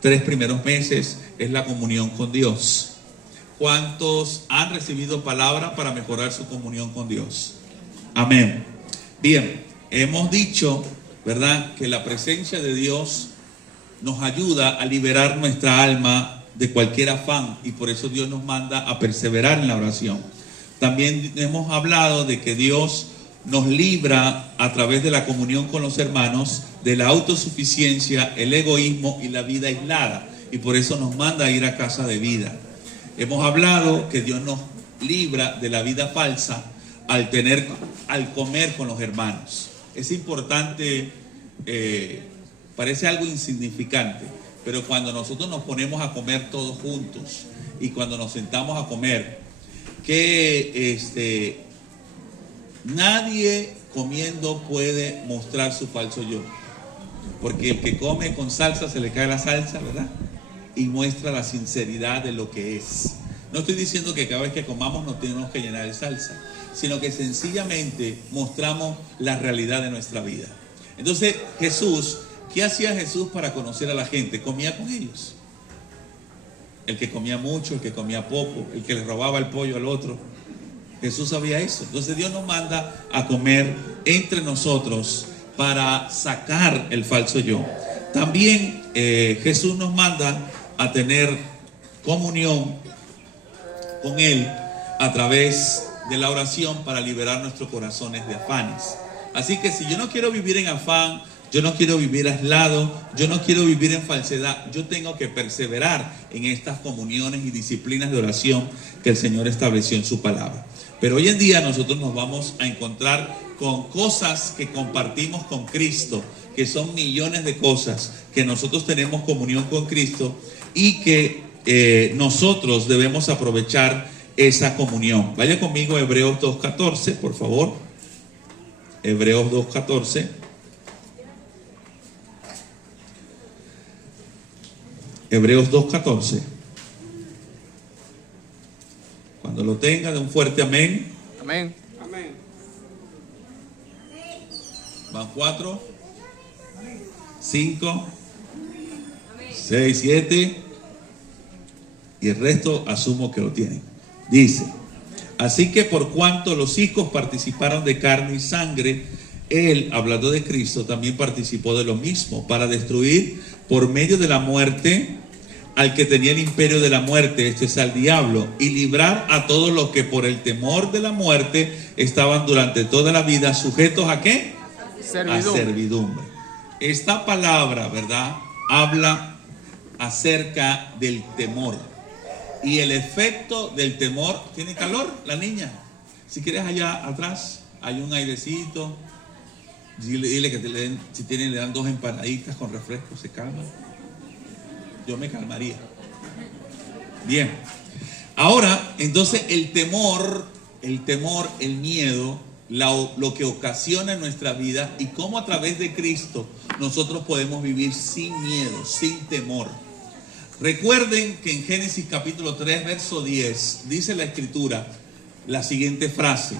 3 primeros meses es la comunión con Dios. ¿Cuántos han recibido palabra para mejorar su comunión con Dios? Amén. Bien, hemos dicho, ¿verdad?, que la presencia de Dios nos ayuda a liberar nuestra alma de cualquier afán, y por eso Dios nos manda a perseverar en la oración. También hemos hablado de que Dios nos libra a través de la comunión con los hermanos de la autosuficiencia, el egoísmo y la vida aislada, y por eso nos manda a ir a casa de vida. Hemos hablado que Dios nos libra de la vida falsa al comer con los hermanos. Es importante, parece algo insignificante, pero cuando nosotros nos ponemos a comer todos juntos y cuando nos sentamos a comer, que nadie comiendo puede mostrar su falso yo, porque el que come con salsa se le cae la salsa, ¿verdad? Y muestra la sinceridad de lo que es. No estoy diciendo que cada vez que comamos nos tenemos que llenar de salsa, sino que sencillamente mostramos la realidad de nuestra vida. Entonces Jesús, ¿qué hacía Jesús para conocer a la gente? Comía con ellos. El que comía mucho, el que comía poco, el que le robaba el pollo al otro. Jesús sabía eso. Entonces Dios nos manda a comer entre nosotros para sacar el falso yo. También Jesús nos manda a tener comunión con Él a través de la oración para liberar nuestros corazones de afanes. Así que si yo no quiero vivir en afán, yo no quiero vivir aislado, yo no quiero vivir en falsedad, yo tengo que perseverar en estas comuniones y disciplinas de oración que el Señor estableció en su palabra. Pero hoy en día nosotros nos vamos a encontrar con cosas que compartimos con Cristo, que son millones de cosas que nosotros tenemos comunión con Cristo y que nosotros debemos aprovechar esa comunión. Vaya conmigo a Hebreos 2.14, por favor. Hebreos 2.14. Hebreos 2.14. Cuando lo tenga, de un fuerte amén. Amén. Amén. Van 4, 5, 6, 7. Y el resto asumo que lo tienen. Dice: así que por cuanto los hijos participaron de carne y sangre, Él, hablando de Cristo, también participó de lo mismo, para destruir por medio de la muerte al que tenía el imperio de la muerte, esto es al diablo, y librar a todos los que por el temor de la muerte estaban durante toda la vida sujetos ¿a qué? A servidumbre. Esta palabra, ¿verdad?, habla acerca del temor. Y el efecto del temor, ¿tiene calor la niña? Si quieres, allá atrás hay un airecito. Dile que le dan 2 empanaditas con refresco, se calma. Yo me calmaría. Bien. Ahora, entonces el temor, el miedo, lo que ocasiona en nuestra vida y cómo a través de Cristo nosotros podemos vivir sin miedo, sin temor. Recuerden que en Génesis capítulo 3, verso 10, dice la Escritura la siguiente frase.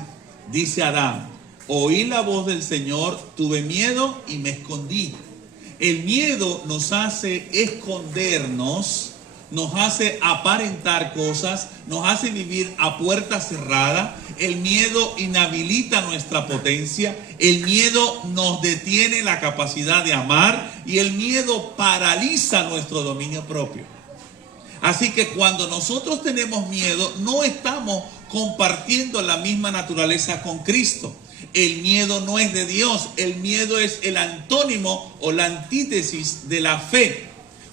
Dice Adán: oí la voz del Señor, tuve miedo y me escondí. El miedo nos hace escondernos, nos hace aparentar cosas, nos hace vivir a puerta cerrada. El miedo inhabilita nuestra potencia, el miedo nos detiene la capacidad de amar y el miedo paraliza nuestro dominio propio. Así que cuando nosotros tenemos miedo, no estamos compartiendo la misma naturaleza con Cristo. El miedo no es de Dios, el miedo es el antónimo o la antítesis de la fe.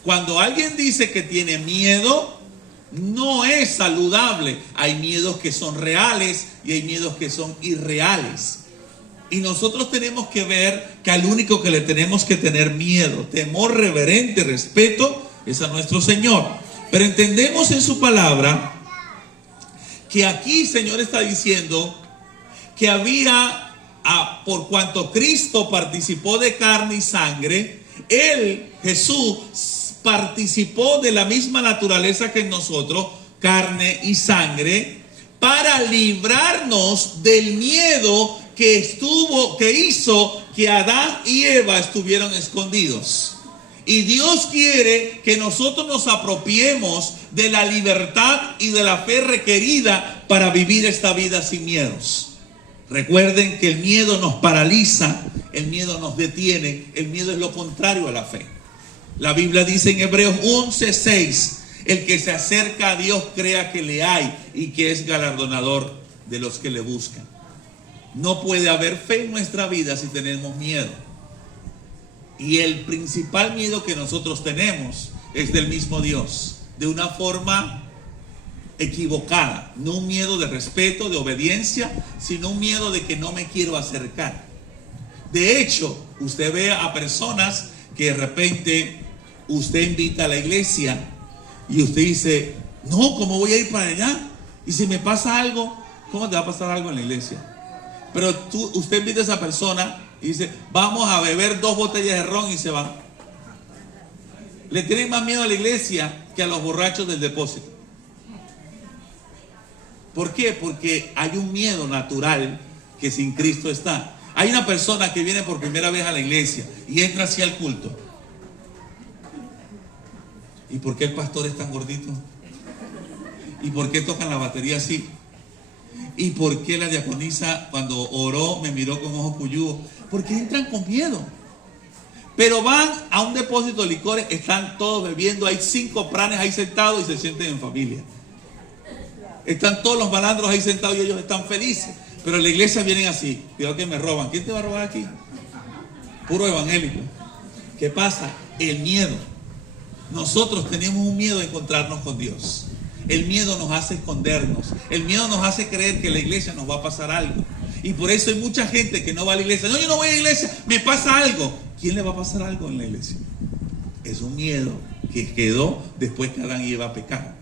Cuando alguien dice que tiene miedo, no es saludable. Hay miedos que son reales y hay miedos que son irreales. Y nosotros tenemos que ver que al único que le tenemos que tener miedo, temor reverente, respeto, es a nuestro Señor. Pero entendemos en su palabra que aquí el Señor está diciendo que había, por cuanto Cristo participó de carne y sangre, Él, Jesús, participó de la misma naturaleza que nosotros, carne y sangre, para librarnos del miedo que hizo que Adán y Eva estuvieran escondidos. Y Dios quiere que nosotros nos apropiemos de la libertad y de la fe requerida para vivir esta vida sin miedos. Recuerden que el miedo nos paraliza, el miedo nos detiene, el miedo es lo contrario a la fe. La Biblia dice en Hebreos 11:6, el que se acerca a Dios crea que le hay y que es galardonador de los que le buscan. No puede haber fe en nuestra vida si tenemos miedo. Y el principal miedo que nosotros tenemos es del mismo Dios, de una forma equivocada. No un miedo de respeto, de obediencia, sino un miedo de que no me quiero acercar. De hecho, usted ve a personas que de repente usted invita a la iglesia y usted dice, no, ¿cómo voy a ir para allá? Y si me pasa algo, ¿cómo te va a pasar algo en la iglesia? Pero usted invita a esa persona y dice, vamos a beber 2 botellas de ron y se van. Le tienen más miedo a la iglesia que a los borrachos del depósito. ¿Por qué? Porque hay un miedo natural que sin Cristo está. Hay una persona que viene por primera vez a la iglesia y entra así al culto. ¿Y por qué el pastor es tan gordito? ¿Y por qué tocan la batería así? ¿Y por qué la diaconisa cuando oró me miró con ojos cuyugos? Porque entran con miedo. Pero van a un depósito de licores, están todos bebiendo, hay 5 pranes ahí sentados y se sienten en familia. Están todos los malandros ahí sentados y ellos están felices. Pero en la iglesia vienen así, cuidado que me roban. ¿Quién te va a robar aquí? Puro evangélico. ¿Qué pasa? El miedo. Nosotros tenemos un miedo de encontrarnos con Dios. El miedo nos hace escondernos. El miedo nos hace creer que en la iglesia nos va a pasar algo. Y por eso hay mucha gente que no va a la iglesia. No, yo no voy a la iglesia, me pasa algo. ¿Quién le va a pasar algo en la iglesia? Es un miedo que quedó después que Adán y Eva pecaron.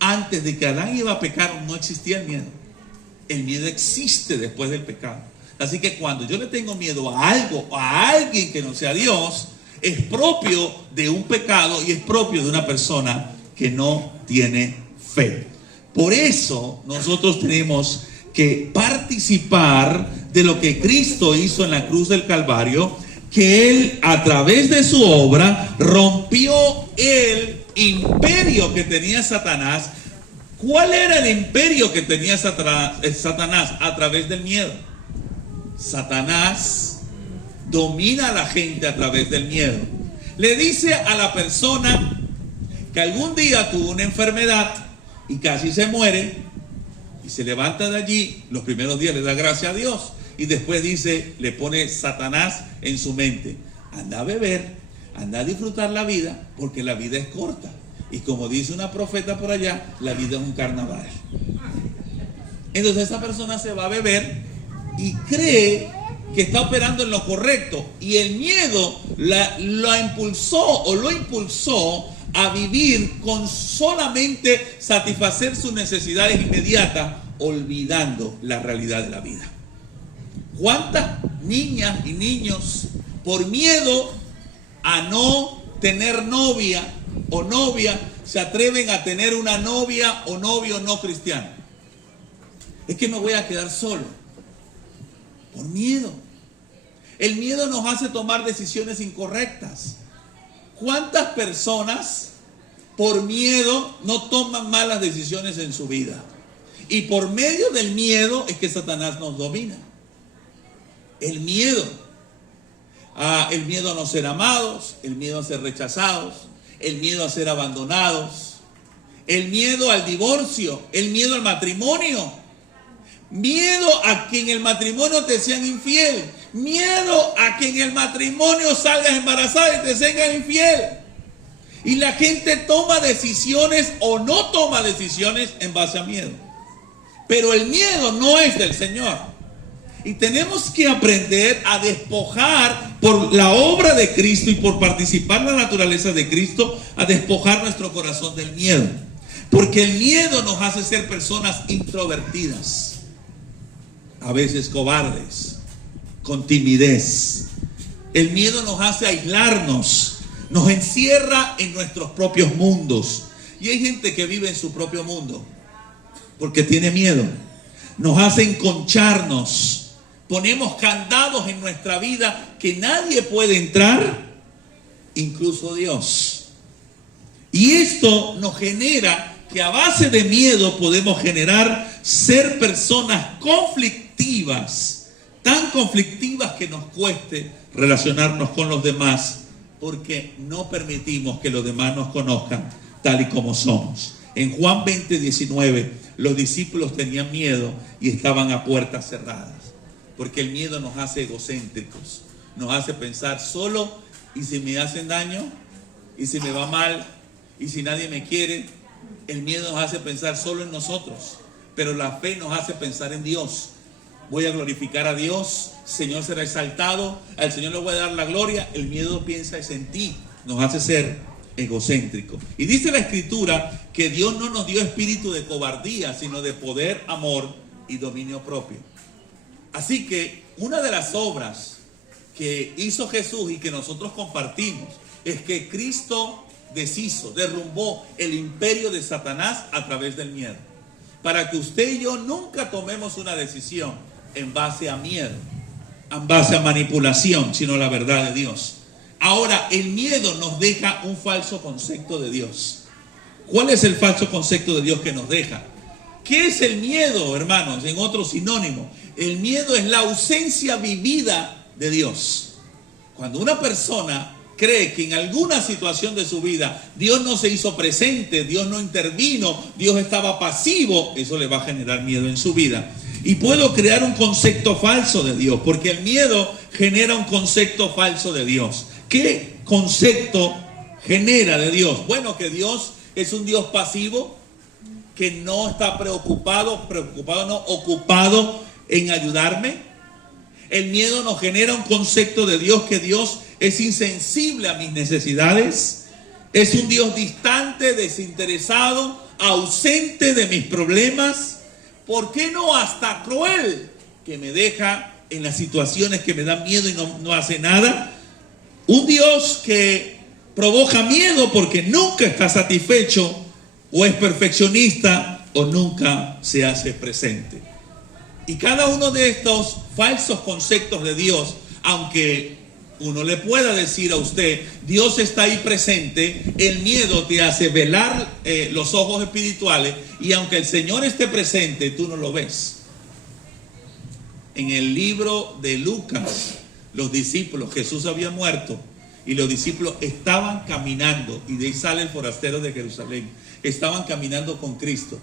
Antes de que Adán y Eva pecaron no existía el miedo. El miedo existe después del pecado. Así que cuando yo le tengo miedo a algo, a alguien que no sea Dios, es propio de un pecado y es propio de una persona que no tiene fe. Por eso nosotros tenemos que participar de lo que Cristo hizo en la cruz del Calvario, que Él a través de su obra rompió el imperio que tenía Satanás. ¿Cuál era el imperio que tenía Satanás? A través del miedo. Satanás domina a la gente a través del miedo. Le dice a la persona que algún día tuvo una enfermedad y casi se muere y se levanta de allí, los primeros días le da gracias a Dios y después dice, le pone Satanás en su mente, anda a beber, anda a disfrutar la vida porque la vida es corta. Y como dice una profeta por allá, la vida es un carnaval. Entonces esa persona se va a beber y cree que está operando en lo correcto. Y el miedo lo impulsó a vivir con solamente satisfacer sus necesidades inmediatas, olvidando la realidad de la vida. ¿Cuántas niñas y niños por miedo a no tener novia o novia se atreven a tener una novia o novio no cristiano? Es que me voy a quedar solo. Por miedo. El miedo nos hace tomar decisiones incorrectas. ¿Cuántas personas por miedo no toman malas decisiones en su vida? Y por medio del miedo es que Satanás nos domina. El miedo. El miedo a no ser amados, el miedo a ser rechazados, el miedo a ser abandonados, el miedo al divorcio, el miedo al matrimonio, miedo a que en el matrimonio te sean infiel, miedo a que en el matrimonio salgas embarazada y te sean infiel. Y la gente toma decisiones o no toma decisiones en base a miedo. Pero el miedo no es del Señor. Y tenemos que aprender a despojar por la obra de Cristo y por participar en la naturaleza de Cristo, a despojar nuestro corazón del miedo. Porque el miedo nos hace ser personas introvertidas, a veces cobardes, con timidez. El miedo nos hace aislarnos, nos encierra en nuestros propios mundos. Y hay gente que vive en su propio mundo porque tiene miedo. Nos hace enconcharnos. Ponemos candados en nuestra vida que nadie puede entrar incluso Dios. Y esto nos genera que a base de miedo podemos generar ser personas conflictivas, tan conflictivas que nos cueste relacionarnos con los demás, porque no permitimos que los demás nos conozcan tal y como somos. En Juan 20:19, los discípulos tenían miedo y estaban a puertas cerradas, porque el miedo nos hace egocéntricos, nos hace pensar solo, y si me hacen daño, y si me va mal, y si nadie me quiere. El miedo nos hace pensar solo en nosotros, pero la fe nos hace pensar en Dios. Voy a glorificar a Dios, Señor será exaltado, al Señor le voy a dar la gloria. El miedo piensa es en ti, nos hace ser egocéntricos. Y dice la Escritura que Dios no nos dio espíritu de cobardía, sino de poder, amor y dominio propio. Así que una de las obras que hizo Jesús y que nosotros compartimos es que Cristo derrumbó el imperio de Satanás a través del miedo, para que usted y yo nunca tomemos una decisión en base a miedo, en base a manipulación, sino la verdad de Dios. Ahora, el miedo nos deja un falso concepto de Dios. ¿Cuál es el falso concepto de Dios que nos deja? ¿Qué es el miedo, hermanos? En otro sinónimo, el miedo es la ausencia vivida de Dios. Cuando una persona cree que en alguna situación de su vida Dios no se hizo presente, Dios no intervino, Dios estaba pasivo, eso le va a generar miedo en su vida. Y puedo crear un concepto falso de Dios, porque el miedo genera un concepto falso de Dios. ¿Qué concepto genera de Dios? Bueno, que Dios es un Dios pasivo, que no está ocupado en ayudarme. El miedo nos genera un concepto de Dios, que Dios es insensible a mis necesidades, es un Dios distante, desinteresado, ausente de mis problemas, ¿por qué no hasta cruel, que me deja en las situaciones que me dan miedo y no hace nada? Un Dios que provoca miedo porque nunca está satisfecho, o es perfeccionista, o nunca se hace presente. Y cada uno de estos falsos conceptos de Dios, aunque uno le pueda decir a usted, Dios está ahí presente, el miedo te hace velar los ojos espirituales, y aunque el Señor esté presente, tú no lo ves. En el libro de Lucas, los discípulos, Jesús había muerto, y los discípulos estaban caminando, y de ahí sale el forastero de Jerusalén, estaban caminando con Cristo,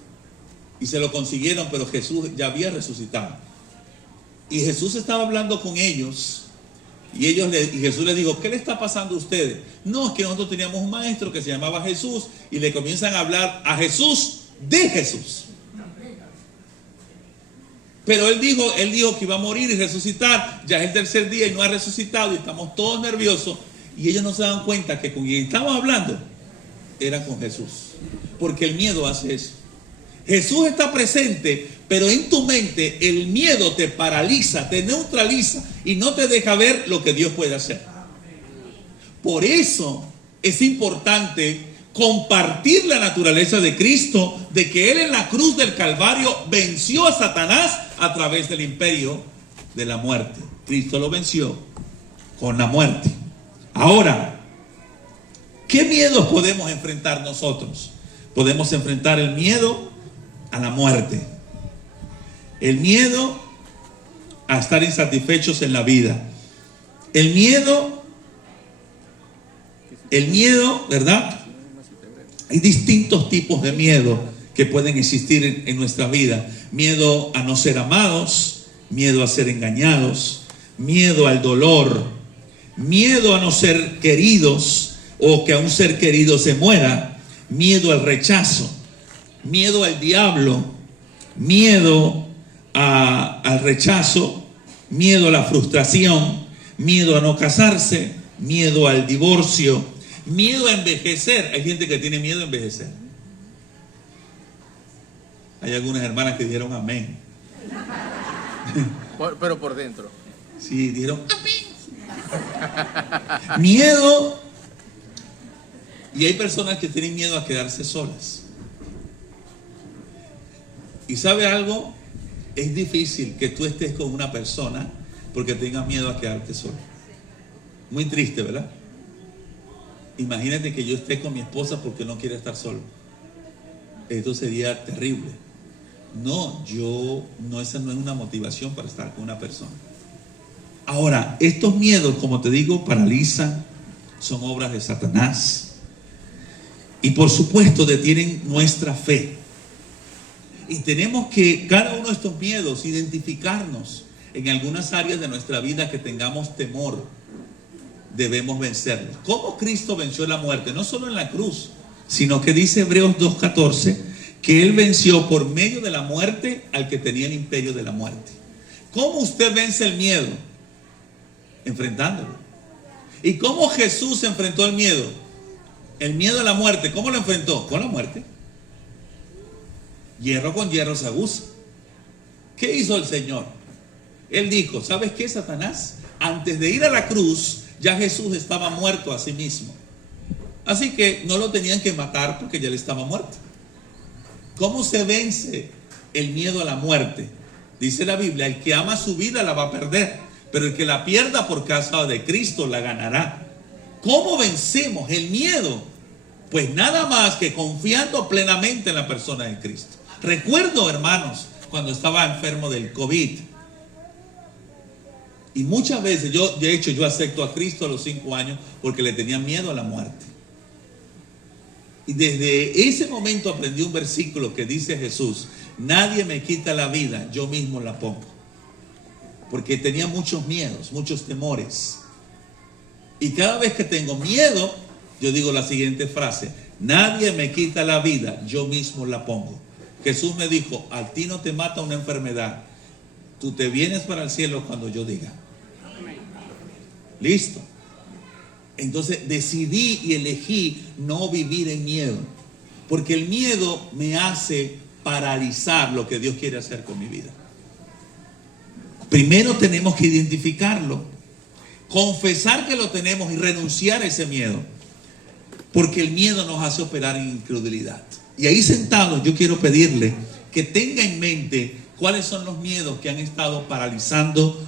y se lo consiguieron, pero Jesús ya había resucitado. Y Jesús estaba hablando con ellos, y Jesús les dijo, ¿qué le está pasando a ustedes? No, es que nosotros teníamos un maestro que se llamaba Jesús, y le comienzan a hablar a Jesús de Jesús. Pero él dijo que iba a morir y resucitar, ya es el tercer día y no ha resucitado, y estamos todos nerviosos, y ellos no se dan cuenta que con quien estamos hablando era con Jesús, porque el miedo hace eso. Jesús está presente, pero en tu mente el miedo te paraliza, te neutraliza y no te deja ver lo que Dios puede hacer. Por eso es importante compartir la naturaleza de Cristo, de que Él en la cruz del Calvario venció a Satanás a través del imperio de la muerte. Cristo lo venció con la muerte. Ahora, ¿qué miedos podemos enfrentar nosotros? Podemos enfrentar el miedo a la muerte, el miedo a estar insatisfechos en la vida, el miedo, ¿verdad? Hay distintos tipos de miedo que pueden existir en nuestra vida. Miedo a no ser amados, miedo a ser engañados, miedo al dolor, miedo a no ser queridos, o que a un ser querido se muera, miedo al rechazo, miedo al diablo, miedo al rechazo, miedo a la frustración, miedo a no casarse, miedo al divorcio, miedo a envejecer. Hay gente que tiene miedo a envejecer. Hay algunas hermanas que dijeron amén. Pero por dentro. Sí, dijeron amén. Miedo. Y hay personas que tienen miedo a quedarse solas. ¿Y sabe algo? Es difícil que tú estés con una persona porque tengas miedo a quedarte solo. Muy triste, ¿verdad? Imagínate que yo esté con mi esposa porque no quiere estar solo. Esto sería terrible. No, esa no es una motivación para estar con una persona. Ahora, estos miedos, como te digo, paralizan, son obras de Satanás. Y por supuesto detienen nuestra fe. Y tenemos que, cada uno de estos miedos, identificarnos en algunas áreas de nuestra vida que tengamos temor. Debemos vencerlos. ¿Cómo Cristo venció la muerte? No solo en la cruz, sino que dice Hebreos 2:14 que Él venció por medio de la muerte al que tenía el imperio de la muerte. ¿Cómo usted vence el miedo? Enfrentándolo. ¿Y cómo Jesús enfrentó el miedo? El miedo a la muerte, ¿cómo lo enfrentó? Con la muerte. Hierro con hierro se aguza. ¿Qué hizo el Señor? Él dijo, ¿sabes qué, Satanás? Antes de ir a la cruz, ya Jesús estaba muerto a sí mismo. Así que no lo tenían que matar porque ya él estaba muerto. ¿Cómo se vence el miedo a la muerte? Dice la Biblia, el que ama su vida la va a perder, pero el que la pierda por causa de Cristo la ganará. ¿Cómo vencemos el miedo? Pues nada más que confiando plenamente en la persona de Cristo. Recuerdo, hermanos, cuando estaba enfermo del COVID, y muchas veces, de hecho, yo acepto a Cristo a los 5 años porque le tenía miedo a la muerte. Y desde ese momento aprendí un versículo que dice Jesús, nadie me quita la vida, yo mismo la pongo. Porque tenía muchos miedos, muchos temores. Y cada vez que tengo miedo, yo digo la siguiente frase, nadie me quita la vida, yo mismo la pongo. Jesús me dijo, a ti no te mata una enfermedad, tú te vienes para el cielo cuando yo diga. Listo. Entonces decidí y elegí no vivir en miedo, porque el miedo me hace paralizar lo que Dios quiere hacer con mi vida. Primero tenemos que identificarlo, confesar que lo tenemos y renunciar a ese miedo, porque el miedo nos hace operar en incredulidad. Y ahí sentado yo quiero pedirle que tenga en mente cuáles son los miedos que han estado paralizando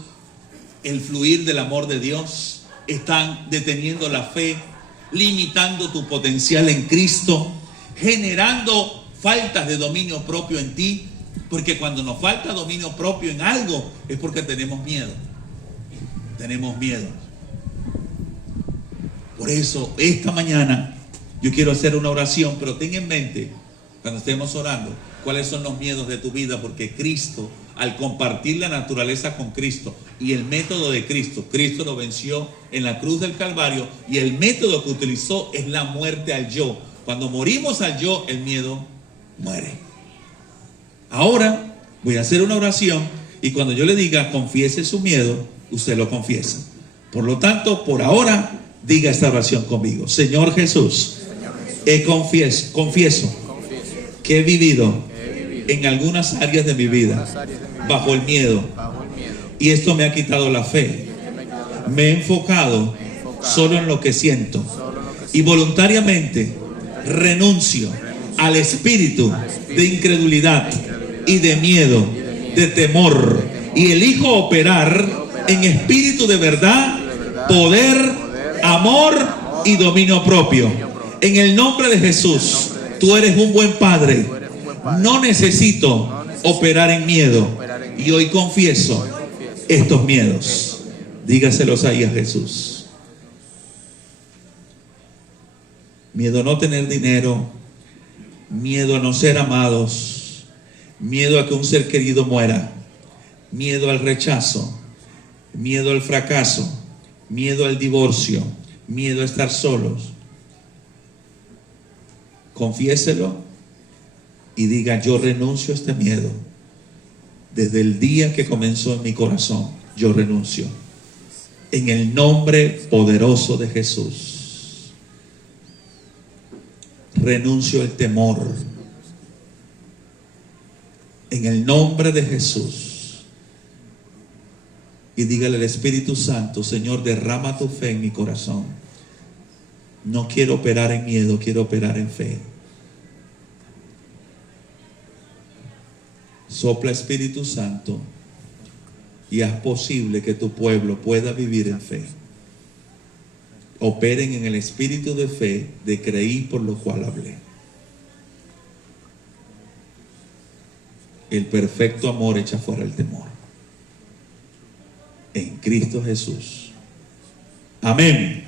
el fluir del amor de Dios, están deteniendo la fe, limitando tu potencial en Cristo, generando faltas de dominio propio en ti, porque cuando nos falta dominio propio en algo es porque tenemos miedo. Tenemos miedo. Por eso esta mañana yo quiero hacer una oración, pero ten en mente cuando estemos orando cuáles son los miedos de tu vida, porque Cristo, al compartir la naturaleza con Cristo y el método de Cristo, Cristo lo venció en la cruz del Calvario, y el método que utilizó es la muerte al yo. Cuando morimos al yo, el miedo muere. Ahora voy a hacer una oración y cuando yo le diga confiese su miedo, usted lo confiesa. Por lo tanto, por ahora, diga esta oración conmigo. Señor Jesús, confieso que he vivido en algunas áreas de mi vida bajo el miedo, y esto me ha quitado la fe. Me he enfocado solo en lo que siento y voluntariamente renuncio al espíritu de incredulidad y de miedo, de temor, y elijo operar en espíritu de verdad, poder, amor y dominio propio. En el nombre de Jesús, tú eres un buen padre. No necesito operar en miedo, y hoy confieso estos miedos. Dígaselos ahí a Jesús. Miedo a no tener dinero, miedo a no ser amados, miedo a que un ser querido muera, miedo al rechazo, miedo al fracaso, miedo al divorcio, miedo a estar solos. Confiéselo y diga, yo renuncio a este miedo. Desde el día que comenzó en mi corazón, yo renuncio. En el nombre poderoso de Jesús. Renuncio al temor. En el nombre de Jesús. Y dígale al Espíritu Santo, Señor, derrama tu fe en mi corazón. No quiero operar en miedo, quiero operar en fe. Sopla, Espíritu Santo, y haz posible que tu pueblo pueda vivir en fe. operen en el espíritu de fe, de creí por lo cual hablé. El perfecto amor echa fuera el temor. En Cristo Jesús. Amén.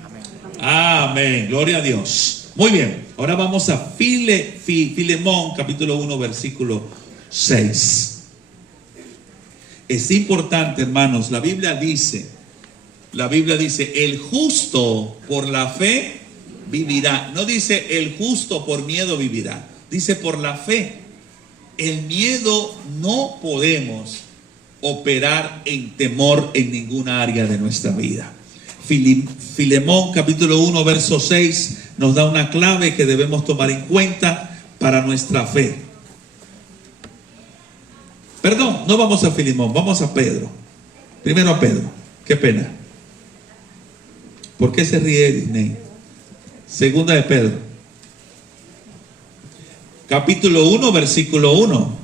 Amén. Gloria a Dios. Muy bien. Ahora vamos a Filemón, capítulo 1, versículo 6. Es importante, hermanos. La Biblia dice, el justo por la fe vivirá. No dice el justo por miedo vivirá. Dice por la fe. El miedo no podemos operar en temor en ninguna área de nuestra vida. Filemón capítulo 1 verso 6 nos da una clave que debemos tomar en cuenta para nuestra fe. Perdón, no vamos a Filemón, vamos a Pedro. Primero a Pedro, qué pena. ¿Por qué se ríe Disney? Segunda de Pedro capítulo 1 versículo 1.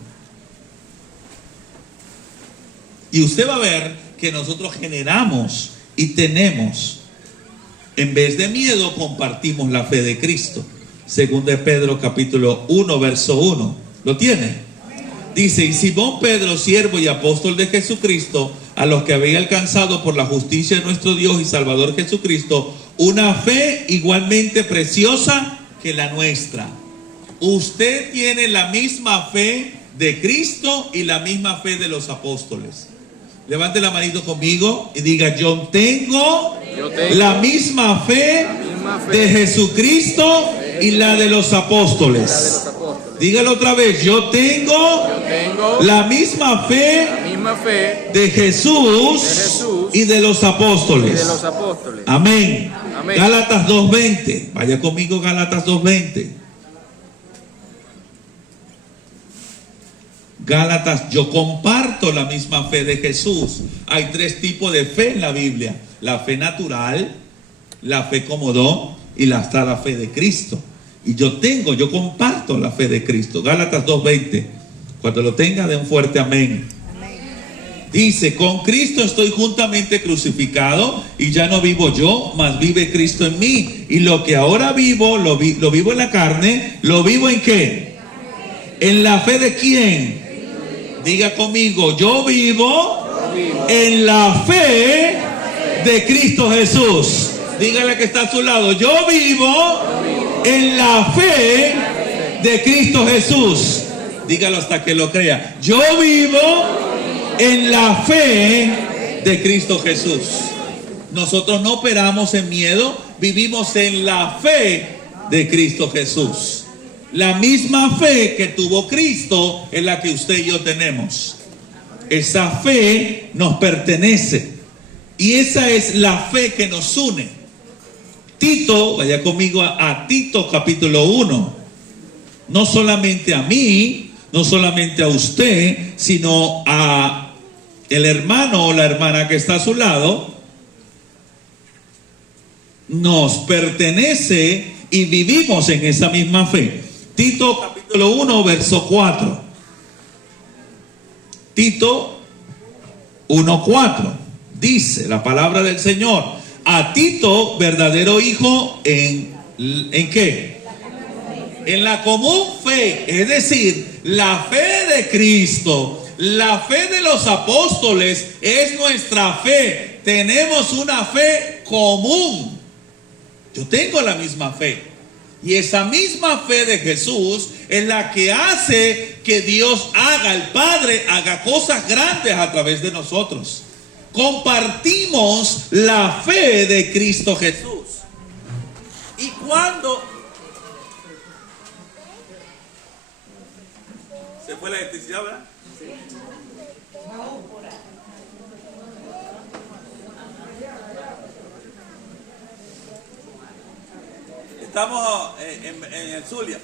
Y usted va a ver que nosotros generamos y tenemos, en vez de miedo, compartimos la fe de Cristo. Según de Pedro capítulo 1 verso 1. ¿Lo tiene? Dice: y Simón Pedro, siervo y apóstol de Jesucristo, a los que había alcanzado por la justicia de nuestro Dios y Salvador Jesucristo una fe igualmente preciosa que la nuestra. Usted tiene la misma fe de Cristo y la misma fe de los apóstoles. Levante la manito conmigo y diga: yo tengo la misma fe de Jesucristo y la de los apóstoles. Dígalo otra vez: yo tengo la misma fe de Jesús y de los apóstoles. Amén. Gálatas 2:20. Vaya conmigo, Gálatas 2:20. Gálatas, yo comparto la misma fe de Jesús. Hay tres tipos de fe en la Biblia: la fe natural, la fe como don y la fe de Cristo. Y yo comparto la fe de Cristo. Gálatas 2:20. Cuando lo tenga, de un fuerte amén. Dice: con Cristo estoy juntamente crucificado, y ya no vivo yo, mas vive Cristo en mí. Y lo que ahora vivo, lo vivo en la carne. ¿Lo vivo en qué? ¿En la fe de quién? Diga conmigo: yo vivo en la fe de Cristo Jesús. Dígale que está a su lado: yo vivo en la fe de Cristo Jesús. Dígalo hasta que lo crea: yo vivo en la fe de Cristo Jesús. Nosotros no operamos en miedo, vivimos en la fe de Cristo Jesús. La misma fe que tuvo Cristo es la que usted y yo tenemos. Esa fe nos pertenece. Y esa es la fe que nos une. Tito, vaya conmigo a Tito capítulo 1. No solamente a mí, no solamente a usted, sino a el hermano o la hermana que está a su lado. Nos pertenece y vivimos en esa misma fe. Tito capítulo 1 verso 4. Tito 1:4 dice la palabra del Señor: a Tito, verdadero hijo, ¿en qué? En la común fe, es decir, la fe de Cristo, la fe de los apóstoles es nuestra fe. Tenemos una fe común. Yo tengo la misma fe. Y esa misma fe de Jesús es la que hace que Dios haga, el Padre haga cosas grandes a través de nosotros. Compartimos la fe de Cristo Jesús. Y cuando se fue la electricidad, ¿verdad? Sí. Estamos en el Zulia.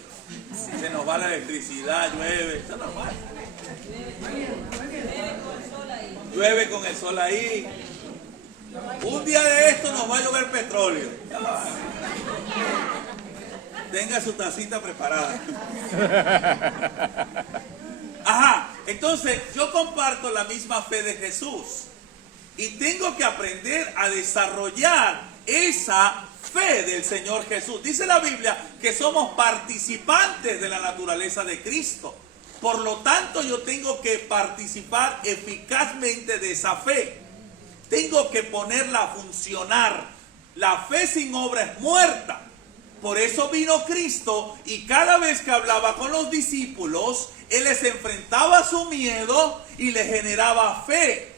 Se nos va la electricidad, llueve, eso es normal. Llueve con el sol ahí. Un día de esto nos va a llover petróleo. Tenga su tacita preparada. Ajá, entonces yo comparto la misma fe de Jesús y tengo que aprender a desarrollar esa fe del Señor Jesús. Dice la Biblia que somos participantes de la naturaleza de Cristo. Por lo tanto, yo tengo que participar eficazmente de esa fe. Tengo que ponerla a funcionar. La fe sin obra es muerta. Por eso vino Cristo y cada vez que hablaba con los discípulos, Él les enfrentaba su miedo y les generaba fe.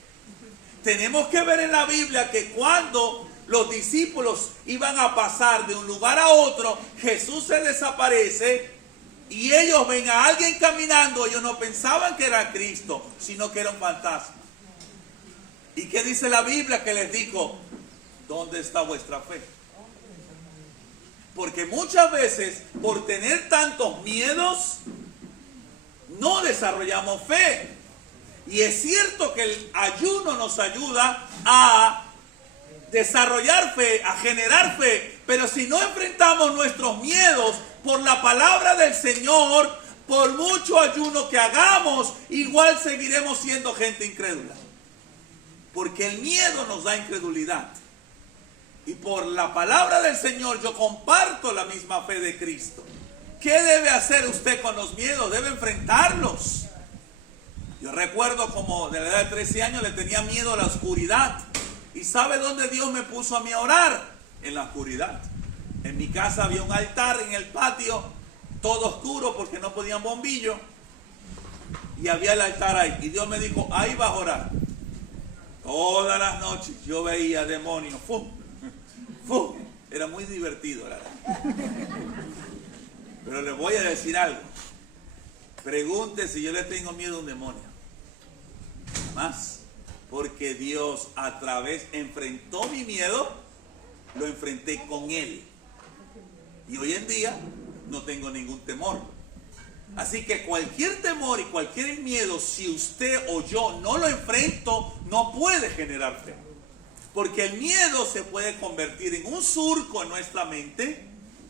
Tenemos que ver en la Biblia que cuando los discípulos iban a pasar de un lugar a otro, Jesús se desaparece y ellos ven a alguien caminando. Ellos no pensaban que era Cristo, sino que era un fantasma. ¿Y qué dice la Biblia? Que les dijo: ¿dónde está vuestra fe? Porque muchas veces, por tener tantos miedos, no desarrollamos fe. Y es cierto que el ayuno nos ayuda a desarrollar fe, a generar fe. Pero si no enfrentamos nuestros miedos por la palabra del Señor, por mucho ayuno que hagamos, igual seguiremos siendo gente incrédula. Porque el miedo nos da incredulidad. Y por la palabra del Señor yo comparto la misma fe de Cristo. ¿Qué debe hacer usted con los miedos? Debe enfrentarlos. Yo recuerdo como de la edad de 13 años le tenía miedo a la oscuridad. ¿Y sabe dónde Dios me puso a mí a orar? En la oscuridad. En mi casa había un altar en el patio, todo oscuro porque no podían bombillo. Y había el altar ahí. Y Dios me dijo: ahí vas a orar. Todas las noches yo veía demonios. ¡Fum! ¡Fum! Era muy divertido, ¿verdad? Pero les voy a decir algo. Pregunte si yo le tengo miedo a un demonio. Más. Porque Dios a través enfrentó mi miedo, lo enfrenté con Él. Y hoy en día no tengo ningún temor. Así que cualquier temor y cualquier miedo, si usted o yo no lo enfrento, no puede generar fe. Porque el miedo se puede convertir en un surco en nuestra mente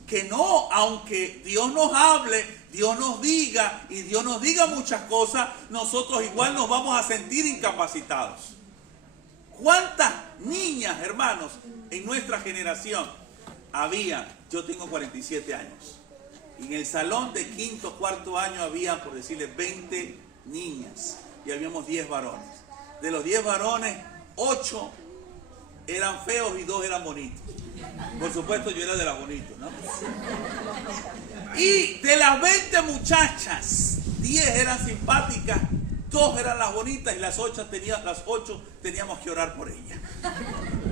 que no, aunque Dios nos hable, Dios nos diga y Dios nos diga muchas cosas, nosotros igual nos vamos a sentir incapacitados. ¿Cuántas niñas, hermanos, en nuestra generación había? Yo tengo 47 años. En el salón de quinto, cuarto año había, por decirle, 20 niñas y habíamos 10 varones. De los 10 varones, 8 eran feos y 2 eran bonitos. Por supuesto yo era de las bonitas, ¿no? Y de las 20 muchachas, 10 eran simpáticas, 2 eran las bonitas y las 8 teníamos que orar por ellas.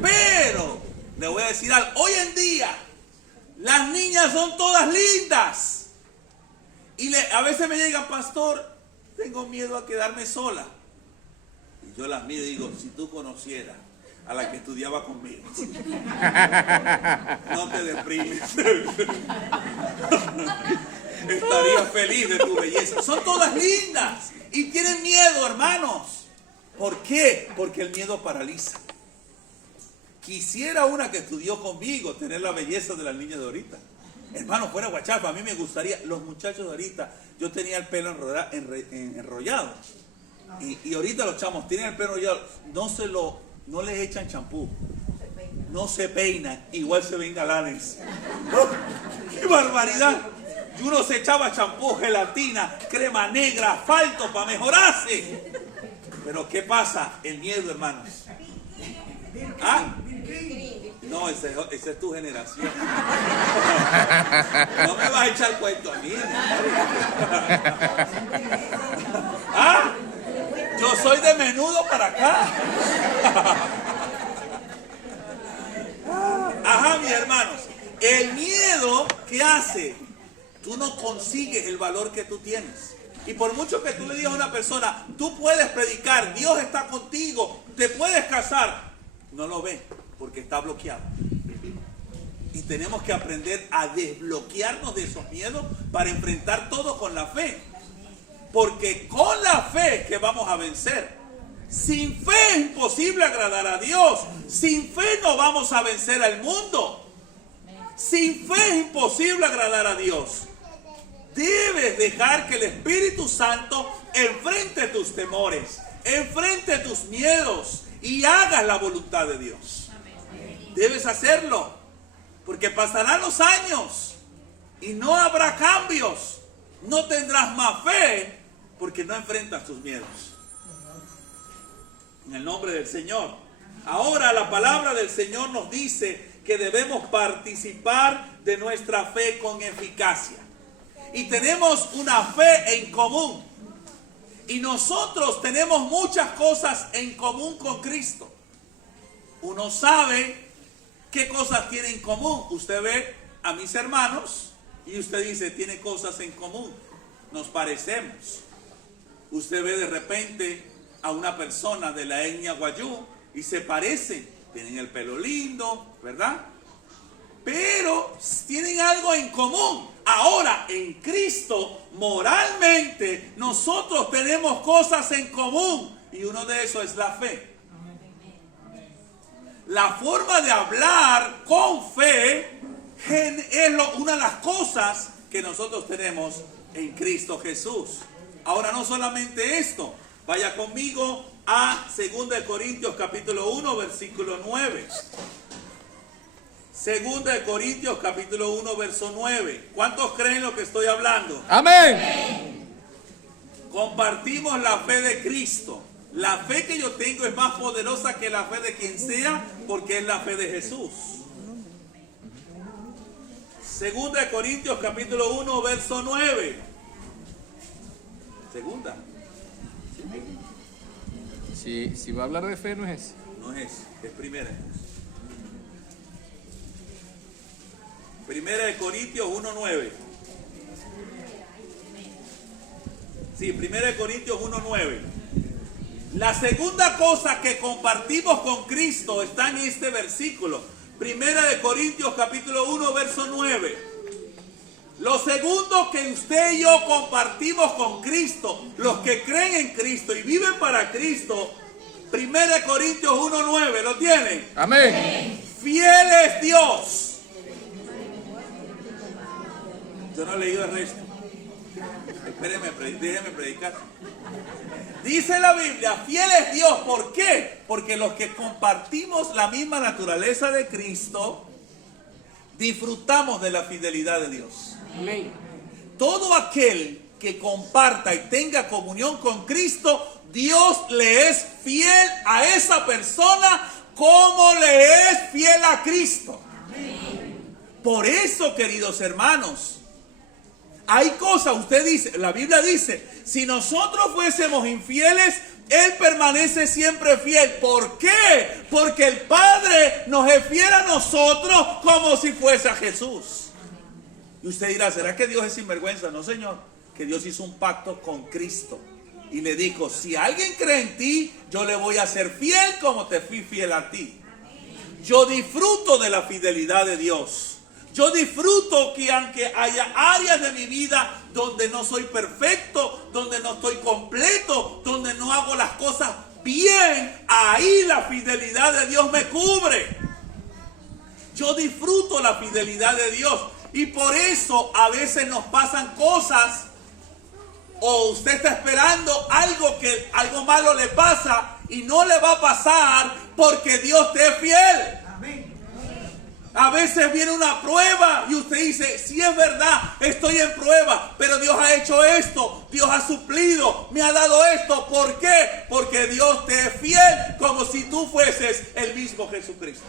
Pero, le voy a decir algo, hoy en día las niñas son todas lindas. Y a veces me llegan: pastor, tengo miedo a quedarme sola. Y yo las miro y digo: si tú conocieras a la que estudiaba conmigo, no te deprimes. Estaría feliz de tu belleza. Son todas lindas y tienen miedo, hermanos. ¿Por qué? Porque el miedo paraliza. Quisiera una que estudió conmigo tener la belleza de las niñas de ahorita. Hermano, fuera guachafa, a mí me gustaría. Los muchachos de ahorita, yo tenía el pelo enrollado. Y ahorita los chamos tienen el pelo enrollado. No les echan champú. No se peinan. Igual se ven galanes. ¡Oh, ¡qué barbaridad! Y uno se echaba champú, gelatina, crema negra, asfalto para mejorarse. Pero ¿qué pasa? El miedo, hermanos. ¿Ah? No, esa es tu generación. No me vas a echar cuento a mí. ¿Ah? Yo soy de menudo para acá. Ajá, mis hermanos. El miedo, ¿qué hace? Tú no consigues el valor que tú tienes. Y por mucho que tú le digas a una persona: tú puedes predicar, Dios está contigo, te puedes casar, no lo ve porque está bloqueado. Y tenemos que aprender a desbloquearnos de esos miedos para enfrentar todo con la fe. Porque con la fe que vamos a vencer. Sin fe es imposible agradar a Dios. Sin fe no vamos a vencer al mundo. Sin fe es imposible agradar a Dios. Debes dejar que el Espíritu Santo enfrente tus temores, enfrente tus miedos y hagas la voluntad de Dios. Debes hacerlo. Porque pasarán los años y no habrá cambios. No tendrás más fe porque no enfrentas tus miedos. En el nombre del Señor. Ahora la palabra del Señor nos dice que debemos participar de nuestra fe con eficacia. Y tenemos una fe en común. Y nosotros tenemos muchas cosas en común con Cristo. Uno sabe qué cosas tiene en común. Usted ve a mis hermanos y usted dice, tiene cosas en común. Nos parecemos. Usted ve de repente a una persona de la etnia guayú y se parecen. Tienen el pelo lindo, ¿verdad? Pero tienen algo en común. Ahora, en Cristo, moralmente, nosotros tenemos cosas en común. Y uno de esos es la fe. La forma de hablar con fe es una de las cosas que nosotros tenemos en Cristo Jesús. Ahora, no solamente esto. Vaya conmigo a 2 Corintios capítulo 1, versículo 9. 2 Corintios capítulo 1, verso 9. ¿Cuántos creen lo que estoy hablando? Amén. Compartimos la fe de Cristo. La fe que yo tengo es más poderosa que la fe de quien sea, porque es la fe de Jesús. 2 Corintios capítulo 1, verso 9. Segunda. Si va a hablar de fe, no es ese. No es primera. Primera de Corintios 1:9. Sí, Primera de Corintios 1:9. La segunda cosa que compartimos con Cristo está en este versículo. Primera de Corintios capítulo 1, verso 9. Lo segundo que usted y yo compartimos con Cristo, los que creen en Cristo y viven para Cristo, 1 Corintios 1:9, ¿lo tienen? Amén. Fiel es Dios. Yo no he leído el resto. Espérenme, déjenme predicar. Dice la Biblia, fiel es Dios. ¿Por qué? Porque los que compartimos la misma naturaleza de Cristo, disfrutamos de la fidelidad de Dios. Amén. Todo aquel que comparta y tenga comunión con Cristo, Dios le es fiel a esa persona como le es fiel a Cristo. Por eso, queridos hermanos, hay cosas, usted dice, la Biblia dice, si nosotros fuésemos infieles, Él permanece siempre fiel. ¿Por qué? Porque el Padre nos es fiel a nosotros como si fuese a Jesús. Y usted dirá, ¿será que Dios es sinvergüenza? No, Señor, que Dios hizo un pacto con Cristo. Y le dijo, si alguien cree en ti, yo le voy a ser fiel como te fui fiel a ti. Yo disfruto de la fidelidad de Dios. Yo disfruto que aunque haya áreas de mi vida donde no soy perfecto, donde no estoy completo, donde no hago las cosas bien, ahí la fidelidad de Dios me cubre. Yo disfruto la fidelidad de Dios. Y por eso a veces nos pasan cosas, o usted está esperando algo malo le pasa y no le va a pasar porque Dios te es fiel. A veces viene una prueba y usted dice, sí es verdad, estoy en prueba, pero Dios ha hecho esto, Dios ha suplido, me ha dado esto. ¿Por qué? Porque Dios te es fiel como si tú fueses el mismo Jesucristo.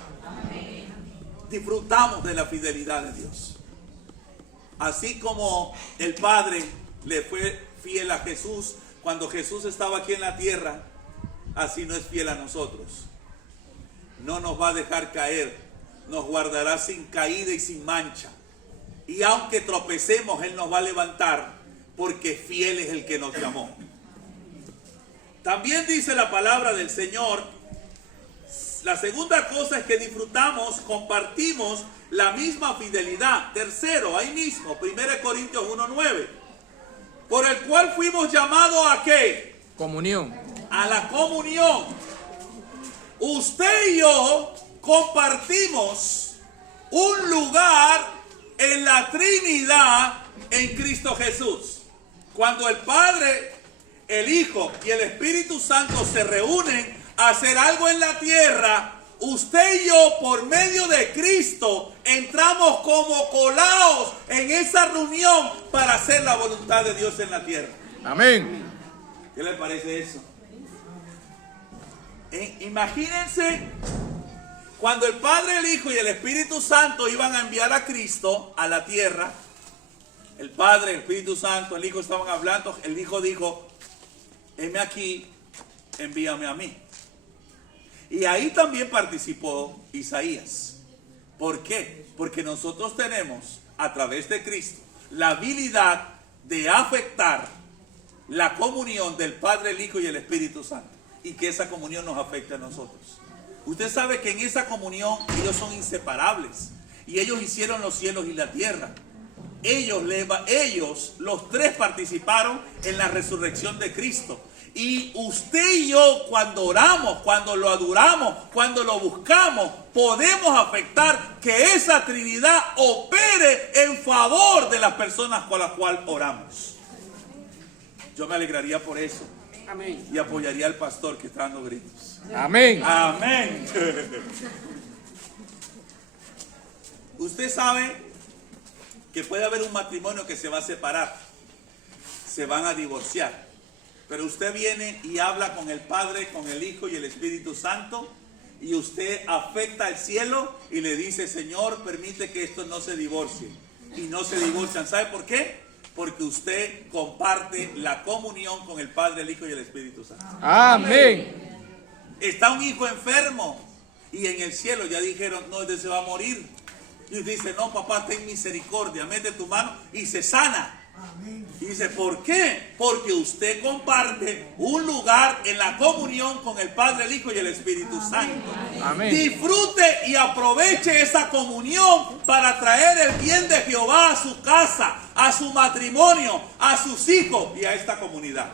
Disfrutamos de la fidelidad de Dios. Así como el Padre le fue fiel a Jesús cuando Jesús estaba aquí en la tierra, así no es fiel a nosotros. No nos va a dejar caer, nos guardará sin caída y sin mancha. Y aunque tropecemos, Él nos va a levantar, porque fiel es el que nos llamó. También dice la palabra del Señor, la segunda cosa es que disfrutamos, compartimos la misma fidelidad. Tercero, ahí mismo, 1 Corintios 1:9. Por el cual fuimos llamados ¿a qué? Comunión. A la comunión. Usted y yo compartimos un lugar en la Trinidad en Cristo Jesús. Cuando el Padre, el Hijo y el Espíritu Santo se reúnen a hacer algo en la tierra, usted y yo, por medio de Cristo, entramos como colados en esa reunión para hacer la voluntad de Dios en la tierra. Amén. ¿Qué le parece eso? Imagínense cuando el Padre, el Hijo y el Espíritu Santo iban a enviar a Cristo a la tierra. El Padre, el Espíritu Santo, el Hijo estaban hablando. El Hijo dijo: heme aquí, envíame a mí. Y ahí también participó Isaías. ¿Por qué? Porque nosotros tenemos, a través de Cristo, la habilidad de afectar la comunión del Padre, el Hijo y el Espíritu Santo. Y que esa comunión nos afecte a nosotros. Usted sabe que en esa comunión ellos son inseparables. Y ellos hicieron los cielos y la tierra. Ellos, los tres, participaron en la resurrección de Cristo. Y usted y yo, cuando oramos, cuando lo adoramos, cuando lo buscamos, podemos afectar que esa Trinidad opere en favor de las personas con las cuales oramos. Yo me alegraría por eso. Amén. Y apoyaría al pastor que está dando gritos. Amén. Amén. Usted sabe que puede haber un matrimonio que se va a separar, se van a divorciar. Pero usted viene y habla con el Padre, con el Hijo y el Espíritu Santo, y usted afecta al cielo y le dice: Señor, permite que estos no se divorcien. Y no se divorcian. ¿Sabe por qué? Porque usted comparte la comunión con el Padre, el Hijo y el Espíritu Santo. Amén. Está un hijo enfermo y en el cielo ya dijeron: no, él se va a morir. Y usted dice: no, papá, ten misericordia, mete tu mano y se sana. Y dice: ¿por qué? Porque usted comparte un lugar en la comunión con el Padre, el Hijo y el Espíritu Santo. Amén. Disfrute y aproveche esa comunión para traer el bien de Jehová a su casa, a su matrimonio, a sus hijos y a esta comunidad.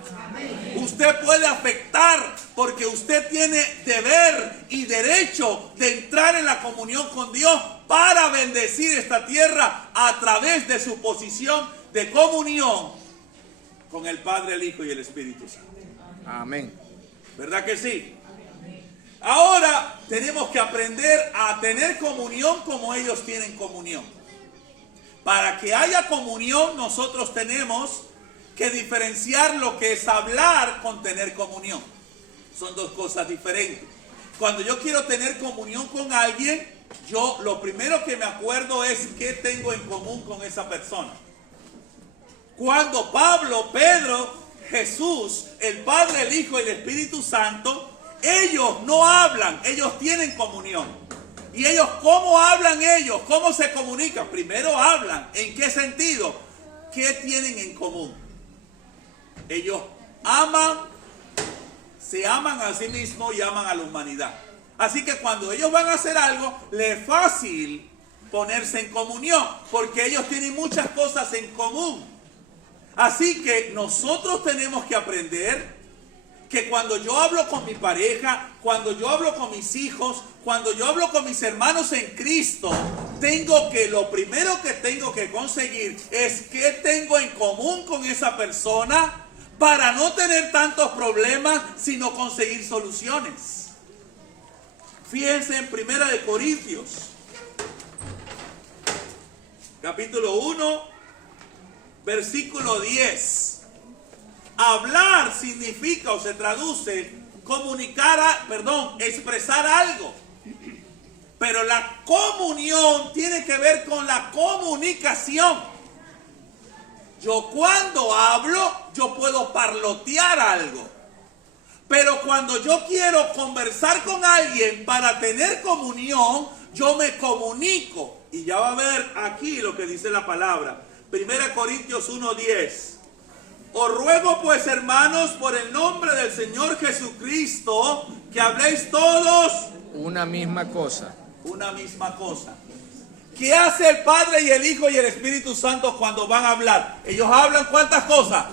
Usted puede afectar porque usted tiene deber y derecho de entrar en la comunión con Dios para bendecir esta tierra a través de su posición de comunión con el Padre, el Hijo y el Espíritu Santo. Amén. ¿Verdad que sí? Ahora tenemos que aprender a tener comunión como ellos tienen comunión. Para que haya comunión, nosotros tenemos que diferenciar lo que es hablar con tener comunión. Son dos cosas diferentes. Cuando yo quiero tener comunión con alguien, yo lo primero que me acuerdo es qué tengo en común con esa persona. Cuando Pablo, Pedro, Jesús, el Padre, el Hijo y el Espíritu Santo, ellos no hablan, ellos tienen comunión. ¿Y ellos cómo hablan ellos? ¿Cómo se comunican? Primero hablan. ¿En qué sentido? ¿Qué tienen en común? Ellos aman, se aman a sí mismos y aman a la humanidad. Así que cuando ellos van a hacer algo, les es fácil ponerse en comunión, porque ellos tienen muchas cosas en común. Así que nosotros tenemos que aprender que cuando yo hablo con mi pareja, cuando yo hablo con mis hijos, cuando yo hablo con mis hermanos en Cristo, lo primero que tengo que conseguir es qué tengo en común con esa persona para no tener tantos problemas, sino conseguir soluciones. Fíjense en 1 Corintios, capítulo 1, versículo 10. Hablar significa o se traduce expresar algo. Pero la comunión tiene que ver con la comunicación. Yo cuando hablo, yo puedo parlotear algo. Pero cuando yo quiero conversar con alguien para tener comunión, yo me comunico. Y ya va a ver aquí lo que dice la palabra. 1 Corintios 1:10. Os ruego pues, hermanos, por el nombre del Señor Jesucristo, que habléis todos una misma cosa. Una misma cosa. ¿Qué hace el Padre y el Hijo y el Espíritu Santo cuando van a hablar? Ellos hablan ¿cuántas cosas?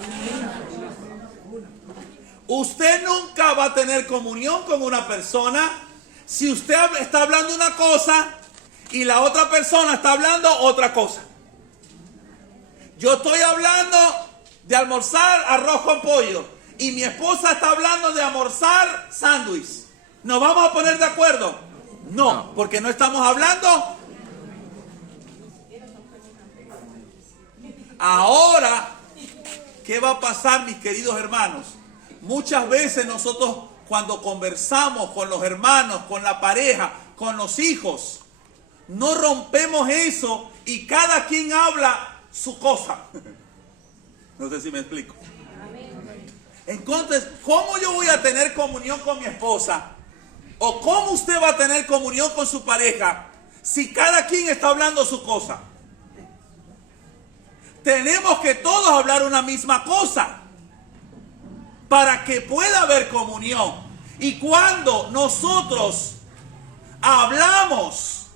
Usted nunca va a tener comunión con una persona si usted está hablando una cosa y la otra persona está hablando otra cosa. Yo estoy hablando de almorzar arroz con pollo y mi esposa está hablando de almorzar sándwich. ¿Nos vamos a poner de acuerdo? No, porque no estamos hablando. Ahora, ¿qué va a pasar, mis queridos hermanos? Muchas veces nosotros, cuando conversamos con los hermanos, con la pareja, con los hijos, no rompemos eso y cada quien habla su cosa. No sé si me explico. Entonces, ¿cómo yo voy a tener comunión con mi esposa? ¿O cómo usted va a tener comunión con su pareja si cada quien está hablando su cosa? Tenemos que todos hablar una misma cosa para que pueda haber comunión. Y cuando nosotros hablamos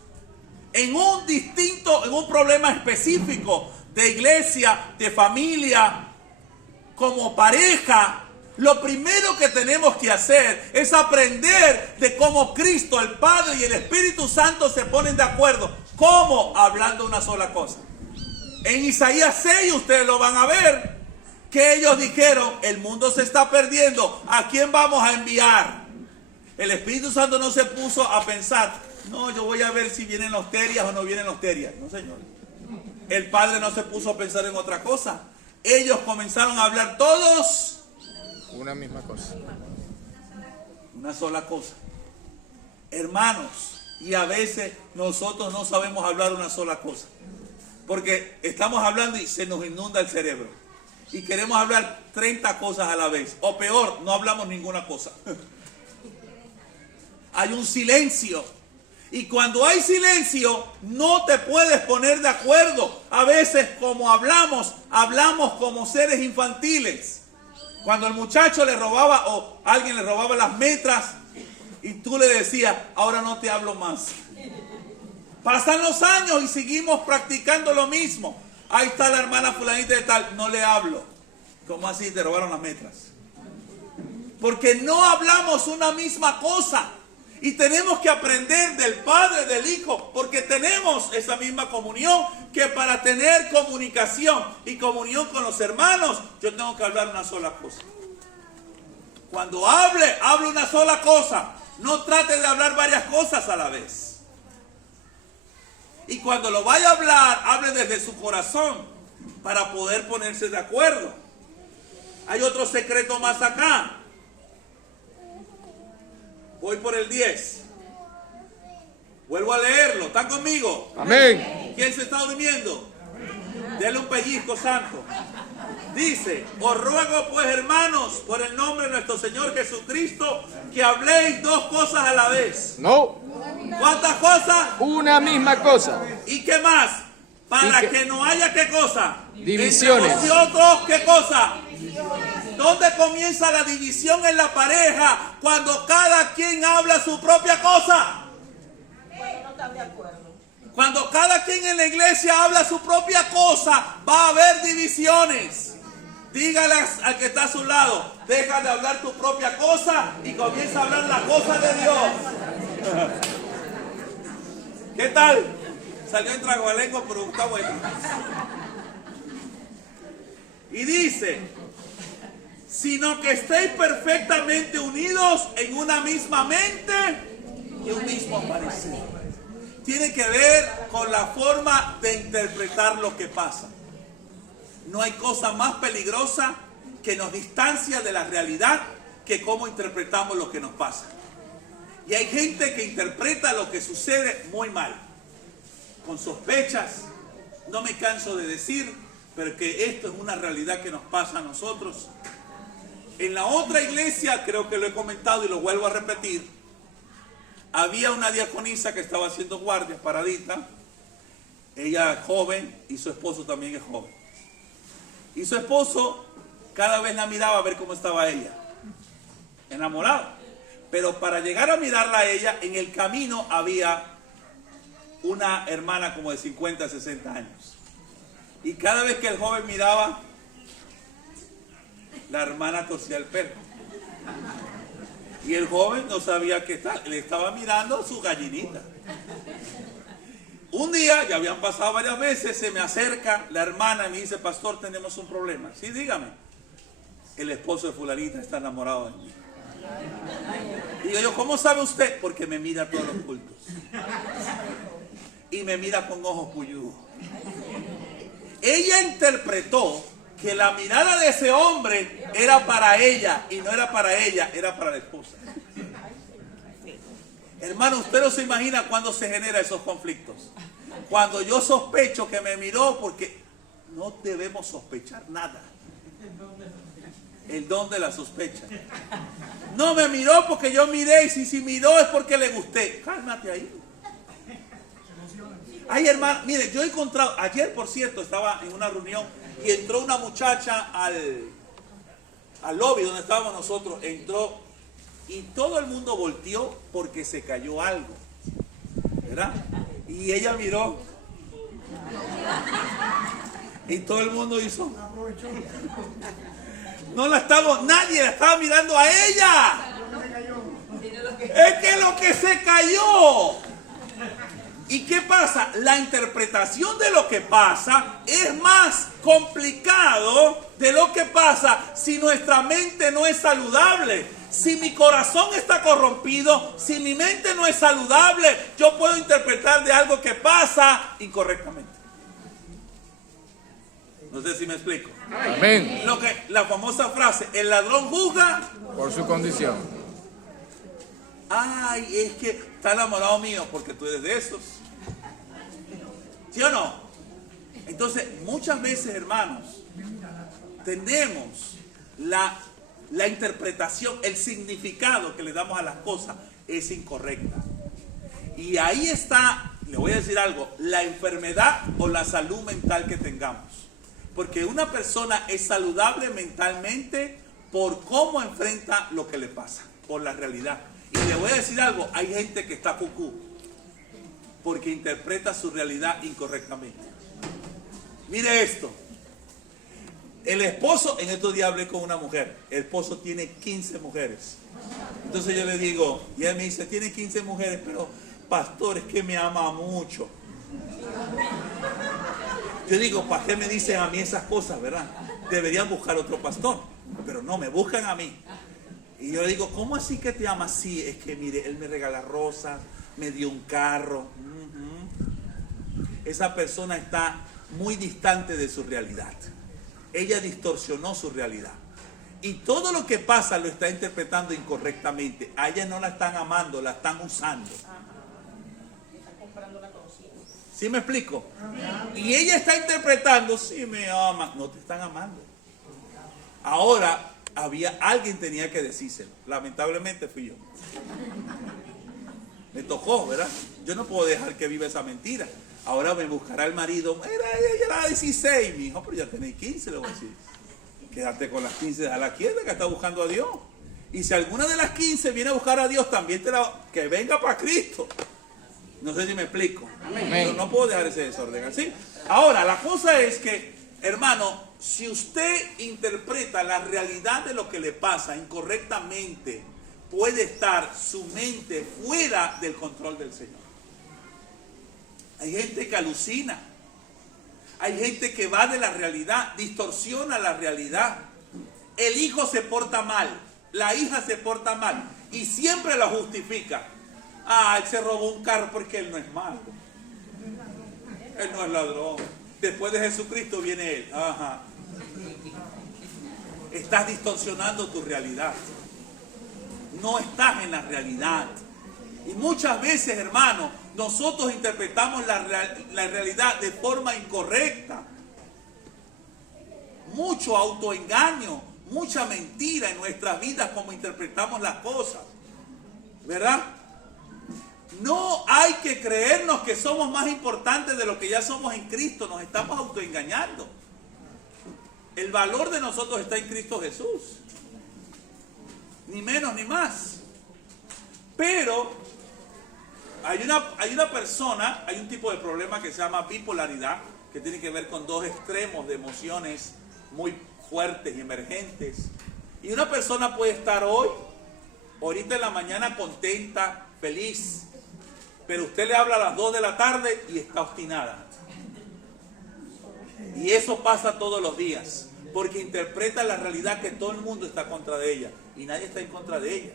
en un problema específico de iglesia, de familia, como pareja, lo primero que tenemos que hacer es aprender de cómo Cristo, el Padre y el Espíritu Santo se ponen de acuerdo. ¿Cómo? Hablando una sola cosa. En Isaías 6 ustedes lo van a ver, que ellos dijeron, el mundo se está perdiendo, ¿a quién vamos a enviar? El Espíritu Santo no se puso a pensar, no, yo voy a ver si vienen los terias o no vienen los terias. No, señor. El Padre no se puso a pensar en otra cosa. Ellos comenzaron a hablar todos una misma cosa. una sola cosa. Hermanos, y a veces nosotros no sabemos hablar una sola cosa. Porque estamos hablando y se nos inunda el cerebro. Y queremos hablar 30 cosas a la vez. O peor, no hablamos ninguna cosa. Hay un silencio. Y cuando hay silencio, no te puedes poner de acuerdo. A veces, como hablamos como seres infantiles. Cuando el muchacho le robaba o alguien le robaba las metras y tú le decías, ahora no te hablo más. Pasan los años y seguimos practicando lo mismo. Ahí está la hermana fulanita de tal, no le hablo. ¿Cómo así? Te robaron las metras. Porque no hablamos una misma cosa. Y tenemos que aprender del Padre, del Hijo, porque tenemos esa misma comunión, que para tener comunicación y comunión con los hermanos, yo tengo que hablar una sola cosa. Cuando hable una sola cosa. No trate de hablar varias cosas a la vez. Y cuando lo vaya a hablar, hable desde su corazón para poder ponerse de acuerdo. Hay otro secreto más acá. Voy por el 10. Vuelvo a leerlo. ¿Están conmigo? Amén. ¿Quién se está durmiendo? Denle un pellizco santo. Dice, os ruego pues, hermanos, por el nombre de nuestro Señor Jesucristo, que habléis dos cosas a la vez. No. ¿Cuántas cosas? Una misma cosa. ¿Y qué más? Para ¿Y qué? que no haya ¿qué cosa? Divisiones. Entre vosotros, ¿qué cosa? ¿Dónde comienza la división en la pareja? Cuando cada quien habla su propia cosa. Cuando no están de acuerdo. Cuando cada quien en la iglesia habla su propia cosa, va a haber divisiones. Dígale al que está a su lado, deja de hablar tu propia cosa y comienza a hablar la cosa de Dios. ¿Qué tal? Salió en tragoalengua, pero está bueno. Y dice, sino que estéis perfectamente unidos en una misma mente y un mismo parecer. Tiene que ver con la forma de interpretar lo que pasa. No hay cosa más peligrosa que nos distancia de la realidad que cómo interpretamos lo que nos pasa. Y hay gente que interpreta lo que sucede muy mal, con sospechas. No me canso de decir, pero que esto es una realidad que nos pasa a nosotros. En la otra iglesia, creo que lo he comentado y lo vuelvo a repetir, había una diaconisa que estaba haciendo guardias, paradita. Ella es joven y su esposo también es joven. Y su esposo cada vez la miraba a ver cómo estaba ella. Enamorado. Pero para llegar a mirarla a ella, en el camino había una hermana como de 50, 60 años. Y cada vez que el joven miraba, la hermana torcía el pelo. Y el joven no sabía qué tal, le estaba mirando su gallinita. Un día, ya habían pasado varias veces, se me acerca la hermana y me dice, pastor, tenemos un problema. Sí, dígame. El esposo de fulanita está enamorado de mí. Digo yo, ¿cómo sabe usted? Porque me mira a todos los cultos. Y me mira con ojos puyudos. Ella interpretó que la mirada de ese hombre era para ella y no era para ella, era para la esposa. Hermano, usted no se imagina cuando se generan esos conflictos. Cuando yo sospecho que me miró, porque no debemos sospechar nada. El don de la sospecha. No me miró porque yo miré, y si miró es porque le gusté. Cálmate ahí. Ay, hermano, mire, yo he encontrado, ayer por cierto estaba en una reunión y entró una muchacha al lobby donde estábamos nosotros, entró y todo el mundo volteó porque se cayó algo, ¿verdad? Y ella miró y todo el mundo hizo. Nadie la estaba mirando a ella. Es que lo que se cayó. ¿Y qué pasa? La interpretación de lo que pasa es más complicado de lo que pasa si nuestra mente no es saludable. Si mi corazón está corrompido, si mi mente no es saludable, yo puedo interpretar de algo que pasa incorrectamente. No sé si me explico. Amén. La famosa frase, el ladrón juzga Por su condición. Ay, es que está enamorado mío porque tú eres de esos. ¿Sí o no? Entonces, muchas veces, hermanos, tenemos la interpretación, el significado que le damos a las cosas es incorrecta. Y ahí está, le voy a decir algo, la enfermedad o la salud mental que tengamos. Porque una persona es saludable mentalmente por cómo enfrenta lo que le pasa, por la realidad. Y le voy a decir algo, hay gente que está cucú porque interpreta su realidad incorrectamente. Mire esto. El esposo, en estos días hablé con una mujer, el esposo tiene 15 mujeres. Entonces yo le digo, y él me dice, tiene 15 mujeres, pero pastor, es que me ama mucho. Yo digo, ¿para qué me dicen a mí esas cosas, verdad? Deberían buscar otro pastor, pero no, me buscan a mí. Y yo le digo, ¿cómo así que te ama? Sí, es que mire, él me regala rosas, me dio un carro. Esa persona está muy distante de su realidad. Ella distorsionó su realidad. Y todo lo que pasa lo está interpretando incorrectamente. A ella no la están amando, la están usando. ¿Sí me explico? Y ella está interpretando, sí me ama. No te están amando. Ahora, alguien tenía que decírselo. Lamentablemente fui yo. Me tocó, ¿verdad? Yo no puedo dejar que viva esa mentira. Ahora me buscará el marido. Mira, ella era 16, mi hijo, pero ya tenéis 15, le voy a decir. Quédate con las 15 a la quieta que está buscando a Dios. Y si alguna de las 15 viene a buscar a Dios, también que venga para Cristo. No sé si me explico. Pero no puedo dejar ese desorden así. Ahora, la cosa es que, hermano, si usted interpreta la realidad de lo que le pasa incorrectamente, puede estar su mente fuera del control del Señor. Hay gente que alucina. Hay gente que va de la realidad, distorsiona la realidad. El hijo se porta mal, la hija se porta mal y siempre la justifica. Ah, él se robó un carro porque él no es malo. Él no es ladrón. Después de Jesucristo viene él. Ajá. Estás distorsionando tu realidad. No estás en la realidad. Y muchas veces, hermano, nosotros interpretamos la realidad de forma incorrecta. Mucho autoengaño, mucha mentira en nuestras vidas como interpretamos las cosas. ¿Verdad? No hay que creernos que somos más importantes de lo que ya somos en Cristo. Nos estamos autoengañando. El valor de nosotros está en Cristo Jesús. Ni menos ni más. Pero hay una persona, hay un tipo de problema que se llama bipolaridad, que tiene que ver con dos extremos de emociones muy fuertes y emergentes. Y una persona puede estar ahorita en la mañana contenta, feliz, pero usted le habla a las 2 de la tarde y está obstinada. Y eso pasa todos los días. porque interpreta la realidad que todo el mundo está contra de ella y nadie está en contra de ella.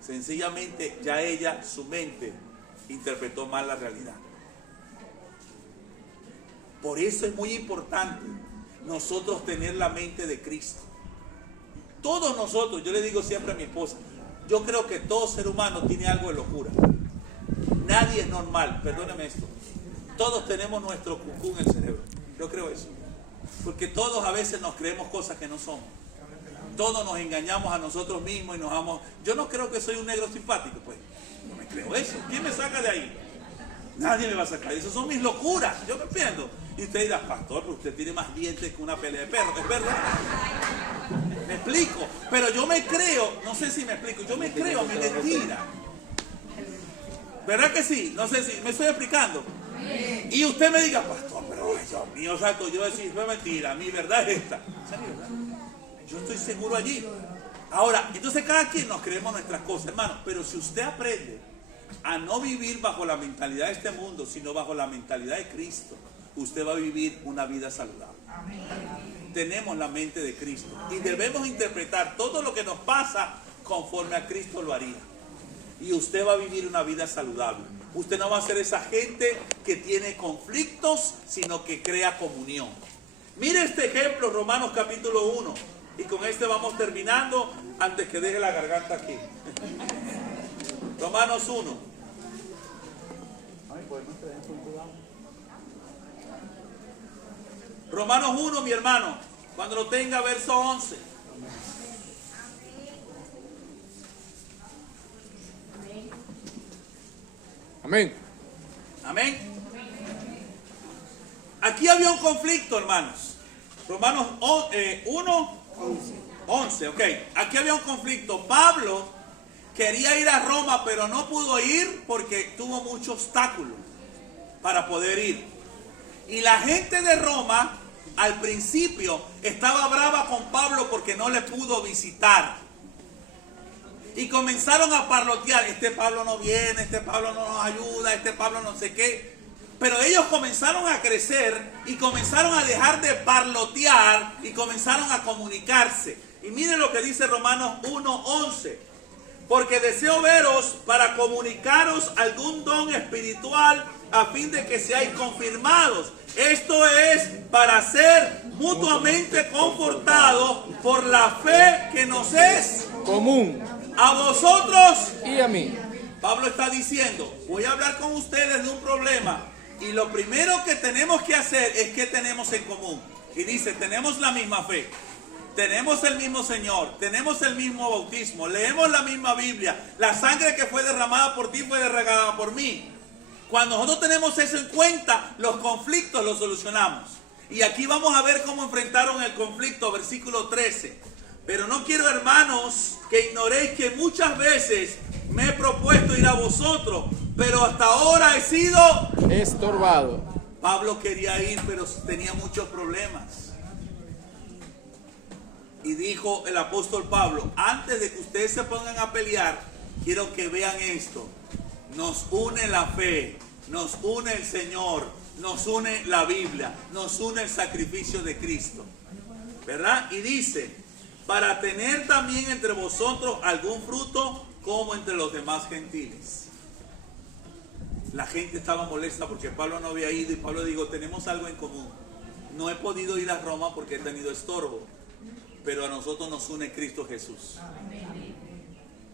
Sencillamente ya ella, su mente, interpretó mal la realidad. Por eso es muy importante nosotros tener la mente de Cristo. Todos nosotros, yo le digo siempre a mi esposa, yo creo que todo ser humano tiene algo de locura. Nadie es normal, perdóneme esto. Todos tenemos nuestro cucú en el cerebro. Yo creo eso. Porque todos a veces nos creemos cosas que no somos. Todos nos engañamos a nosotros mismos y nos vamos. Yo no creo que soy un negro simpático, pues. No me creo eso. ¿Quién me saca de ahí? Nadie me va a sacar. Esas son mis locuras. Yo me pierdo. Y usted dirá, pastor, pero usted tiene más dientes que una pelea de perros. ¿Es verdad? Me explico. Pero yo me creo, no sé si me explico, yo me creo mi mentira. ¿Verdad que sí? No sé si me estoy explicando. Y usted me diga, pastor, pero ay, Dios mío, santo, yo decir, fue mentira, mi verdad es esta. ¿Esa es mi verdad? Yo estoy seguro allí. Ahora, entonces cada quien nos creemos nuestras cosas, hermano. Pero si usted aprende a no vivir bajo la mentalidad de este mundo, sino bajo la mentalidad de Cristo, usted va a vivir una vida saludable. Tenemos la mente de Cristo y debemos interpretar todo lo que nos pasa conforme a Cristo lo haría. Y usted va a vivir una vida saludable. Usted no va a ser esa gente que tiene conflictos, sino que crea comunión. Mire este ejemplo, Romanos capítulo 1. Y con este vamos terminando antes que deje la garganta aquí. Romanos 1. Romanos 1, mi hermano. Cuando lo tenga, verso 11. Amén. Amén. Aquí había un conflicto, hermanos. Romanos 1, 11, ok. Aquí había un conflicto. Pablo quería ir a Roma, pero no pudo ir porque tuvo muchos obstáculos para poder ir. Y la gente de Roma, al principio, estaba brava con Pablo porque no le pudo visitar. Y comenzaron a parlotear, este Pablo no viene, este Pablo no nos ayuda, este Pablo no sé qué. Pero ellos comenzaron a crecer y comenzaron a dejar de parlotear y comenzaron a comunicarse. Y miren lo que dice Romanos 1:11. Porque deseo veros para comunicaros algún don espiritual a fin de que seáis confirmados. Esto es para ser mutuamente confortados por la fe que nos es Común. a vosotros Y a mí. Pablo está diciendo, voy a hablar con ustedes de un problema y lo primero que tenemos que hacer es que tenemos en común. Y dice, tenemos la misma fe, tenemos el mismo Señor, tenemos el mismo bautismo, leemos la misma Biblia, la sangre que fue derramada por ti fue derramada por mí. Cuando nosotros tenemos eso en cuenta, los conflictos los solucionamos. Y aquí vamos a ver cómo enfrentaron el conflicto, versículo 13. Pero no quiero, hermanos, que ignoréis que muchas veces me he propuesto ir a vosotros, pero hasta ahora he sido Estorbado. Pablo quería ir, pero tenía muchos problemas. Y dijo el apóstol Pablo, antes de que ustedes se pongan a pelear, quiero que vean esto. Nos une la fe, nos une el Señor, nos une la Biblia, nos une el sacrificio de Cristo. ¿Verdad? Y dice, para tener también entre vosotros algún fruto como entre los demás gentiles. La gente estaba molesta porque Pablo no había ido y Pablo dijo, tenemos algo en común. No he podido ir a Roma porque he tenido estorbo, pero a nosotros nos une Cristo Jesús.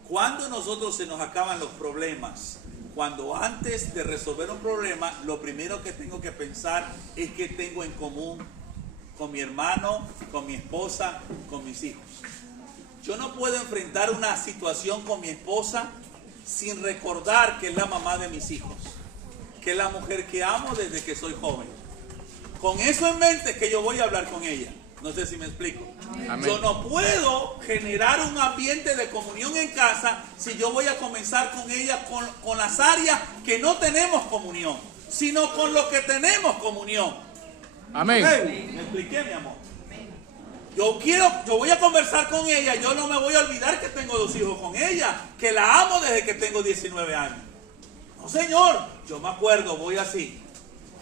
Cuando nosotros se nos acaban los problemas, cuando antes de resolver un problema, lo primero que tengo que pensar es que tengo en común con mi hermano, con mi esposa, con mis hijos. Yo no puedo enfrentar una situación con mi esposa sin recordar que es la mamá de mis hijos, que es la mujer que amo desde que soy joven. Con eso en mente es que yo voy a hablar con ella. No sé si me explico. Amén. Yo no puedo generar un ambiente de comunión en casa si yo voy a comenzar con ella con las áreas que no tenemos comunión, sino con lo que tenemos comunión. Amén. Hey, me expliqué, mi amor. Yo voy a conversar con ella, yo no me voy a olvidar que tengo 2 hijos con ella, que la amo desde que tengo 19 años. No, señor, yo me acuerdo, voy así.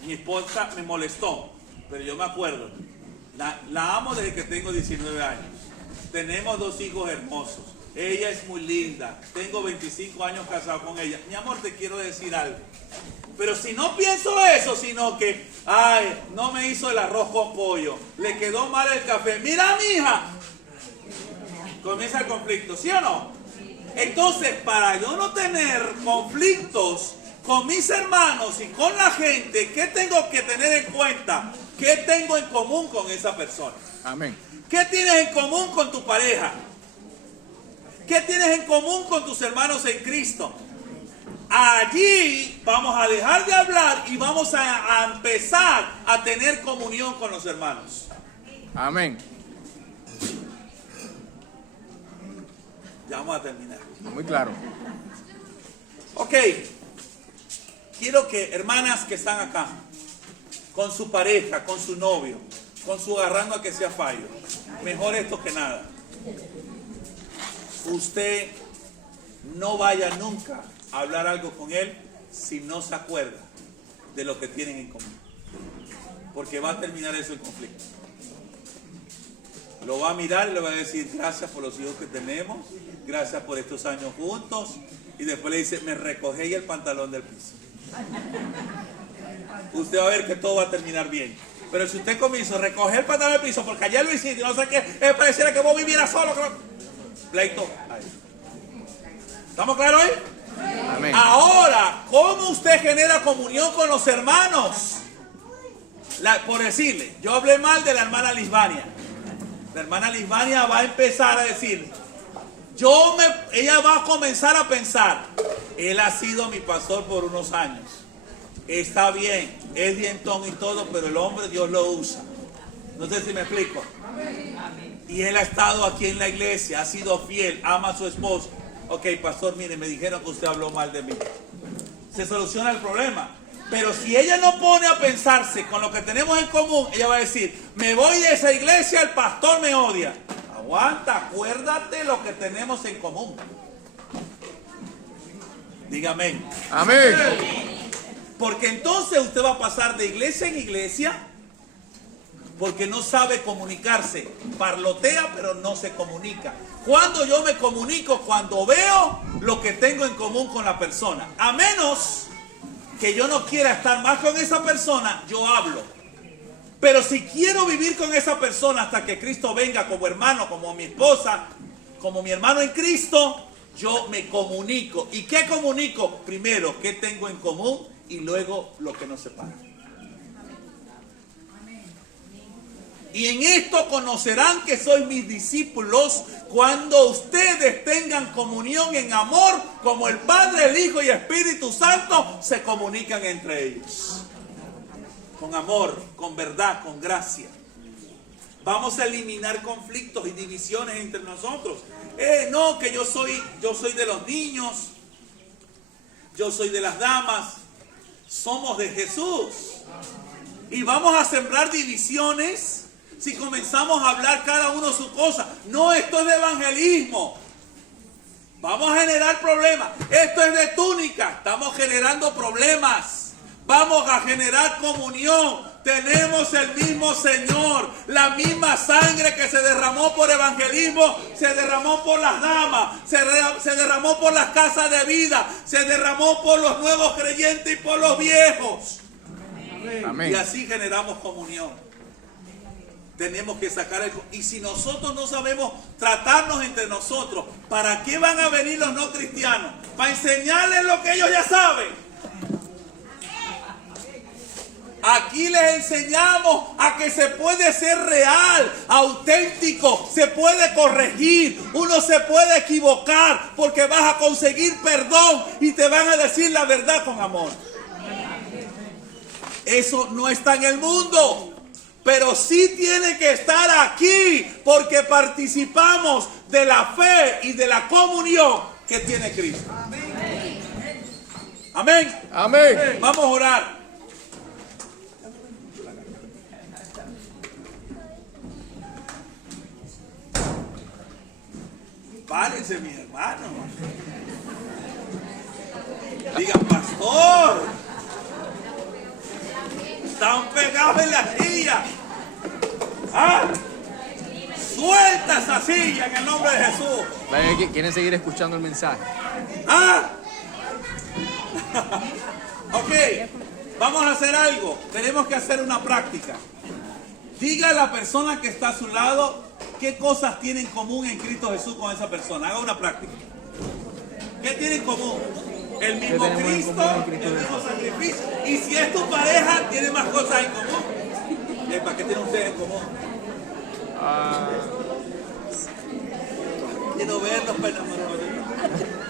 Mi esposa me molestó, pero yo me acuerdo. La amo desde que tengo 19 años. Tenemos 2 hijos hermosos. Ella es muy linda. Tengo 25 años casado con ella. Mi amor, te quiero decir algo. Pero si no pienso eso, sino que, ay, no me hizo el arroz con pollo, le quedó mal el café. Mira, mija, comienza el conflicto, ¿sí o no? Entonces, para yo no tener conflictos con mis hermanos y con la gente, ¿qué tengo que tener en cuenta? ¿Qué tengo en común con esa persona? Amén. ¿Qué tienes en común con tu pareja? ¿Qué tienes en común con tus hermanos en Cristo? Allí vamos a dejar de hablar y vamos a empezar a tener comunión con los hermanos. Amén. Ya vamos a terminar. Muy claro. Ok. Quiero que hermanas que están acá, con su pareja, con su novio, con su agarrando a que sea fallo, mejor esto que nada. Usted no vaya nunca a hablar algo con él si no se acuerda de lo que tienen en común. Porque va a terminar eso en conflicto. Lo va a mirar y le va a decir gracias por los hijos que tenemos, gracias por estos años juntos. Y después le dice, me recogí el pantalón del piso. Usted va a ver que todo va a terminar bien. Pero si usted comienza a recoger el pantalón del piso porque ayer lo hiciste, no sé qué, pareciera que vos vivieras solo. Pleito. ¿Estamos claros ahí? Amén. Ahora, ¿cómo usted genera comunión con los hermanos? Por decirle, yo hablé mal de la hermana Lisbania. La hermana Lisbania va a empezar a decir, ella va a comenzar a pensar, él ha sido mi pastor por unos años. Está bien, es dientón y todo, pero el hombre Dios lo usa. No sé si me explico. Y él ha estado aquí en la iglesia, ha sido fiel, ama a su esposo. Ok, pastor, mire, me dijeron que usted habló mal de mí. Se soluciona el problema. Pero si ella no pone a pensarse con lo que tenemos en común, ella va a decir, me voy de esa iglesia, el pastor me odia. Aguanta, acuérdate lo que tenemos en común. Dígame. Amén. Porque entonces usted va a pasar de iglesia en iglesia porque no sabe comunicarse. Parlotea, pero no se comunica. Cuando yo me comunico, cuando veo lo que tengo en común con la persona. A menos que yo no quiera estar más con esa persona, yo hablo. Pero si quiero vivir con esa persona hasta que Cristo venga como hermano, como mi esposa, como mi hermano en Cristo, yo me comunico. ¿Y qué comunico? Primero, ¿qué tengo en común? Y luego, lo que nos separa. Y en esto conocerán que sois mis discípulos cuando ustedes tengan comunión en amor, como el Padre, el Hijo y el Espíritu Santo se comunican entre ellos. Con amor, con verdad, con gracia. Vamos a eliminar conflictos y divisiones entre nosotros. No, que yo soy de los niños, yo soy de las damas. Somos de Jesús. Y vamos a sembrar divisiones si comenzamos a hablar cada uno su cosa. No, esto es de evangelismo. Vamos a generar problemas. Esto es de túnica. Estamos generando problemas. Vamos a generar comunión. Tenemos el mismo Señor. La misma sangre que se derramó por evangelismo, se derramó por las damas, se derramó por las casas de vida, se derramó por los nuevos creyentes y por los viejos. Amén. Y así generamos comunión. Tenemos que sacar y si nosotros no sabemos tratarnos entre nosotros, ¿para qué van a venir los no cristianos? Para enseñarles lo que ellos ya saben. Aquí les enseñamos a que se puede ser real, auténtico, se puede corregir, uno se puede equivocar porque vas a conseguir perdón y te van a decir la verdad con amor. Eso no está en el mundo. Pero sí tiene que estar aquí porque participamos de la fe y de la comunión que tiene Cristo. Amén. Amén. Vamos a orar. Párense, mi hermano. Digan, pastor. Están pegados en la silla. ¿Ah? Suelta esa silla en el nombre de Jesús. ¿Quieren seguir escuchando el mensaje? ¿Ah? Ok, vamos a hacer algo. Tenemos que hacer una práctica. Diga a la persona que está a su lado qué cosas tiene en común en Cristo Jesús con esa persona. Haga una práctica. ¿Qué tiene en común? El mismo Cristo, el mismo sacrificio. Y si es tu pareja, tiene más cosas en común. ¿Para qué tienen ustedes en común? Quiero verlos, pero no.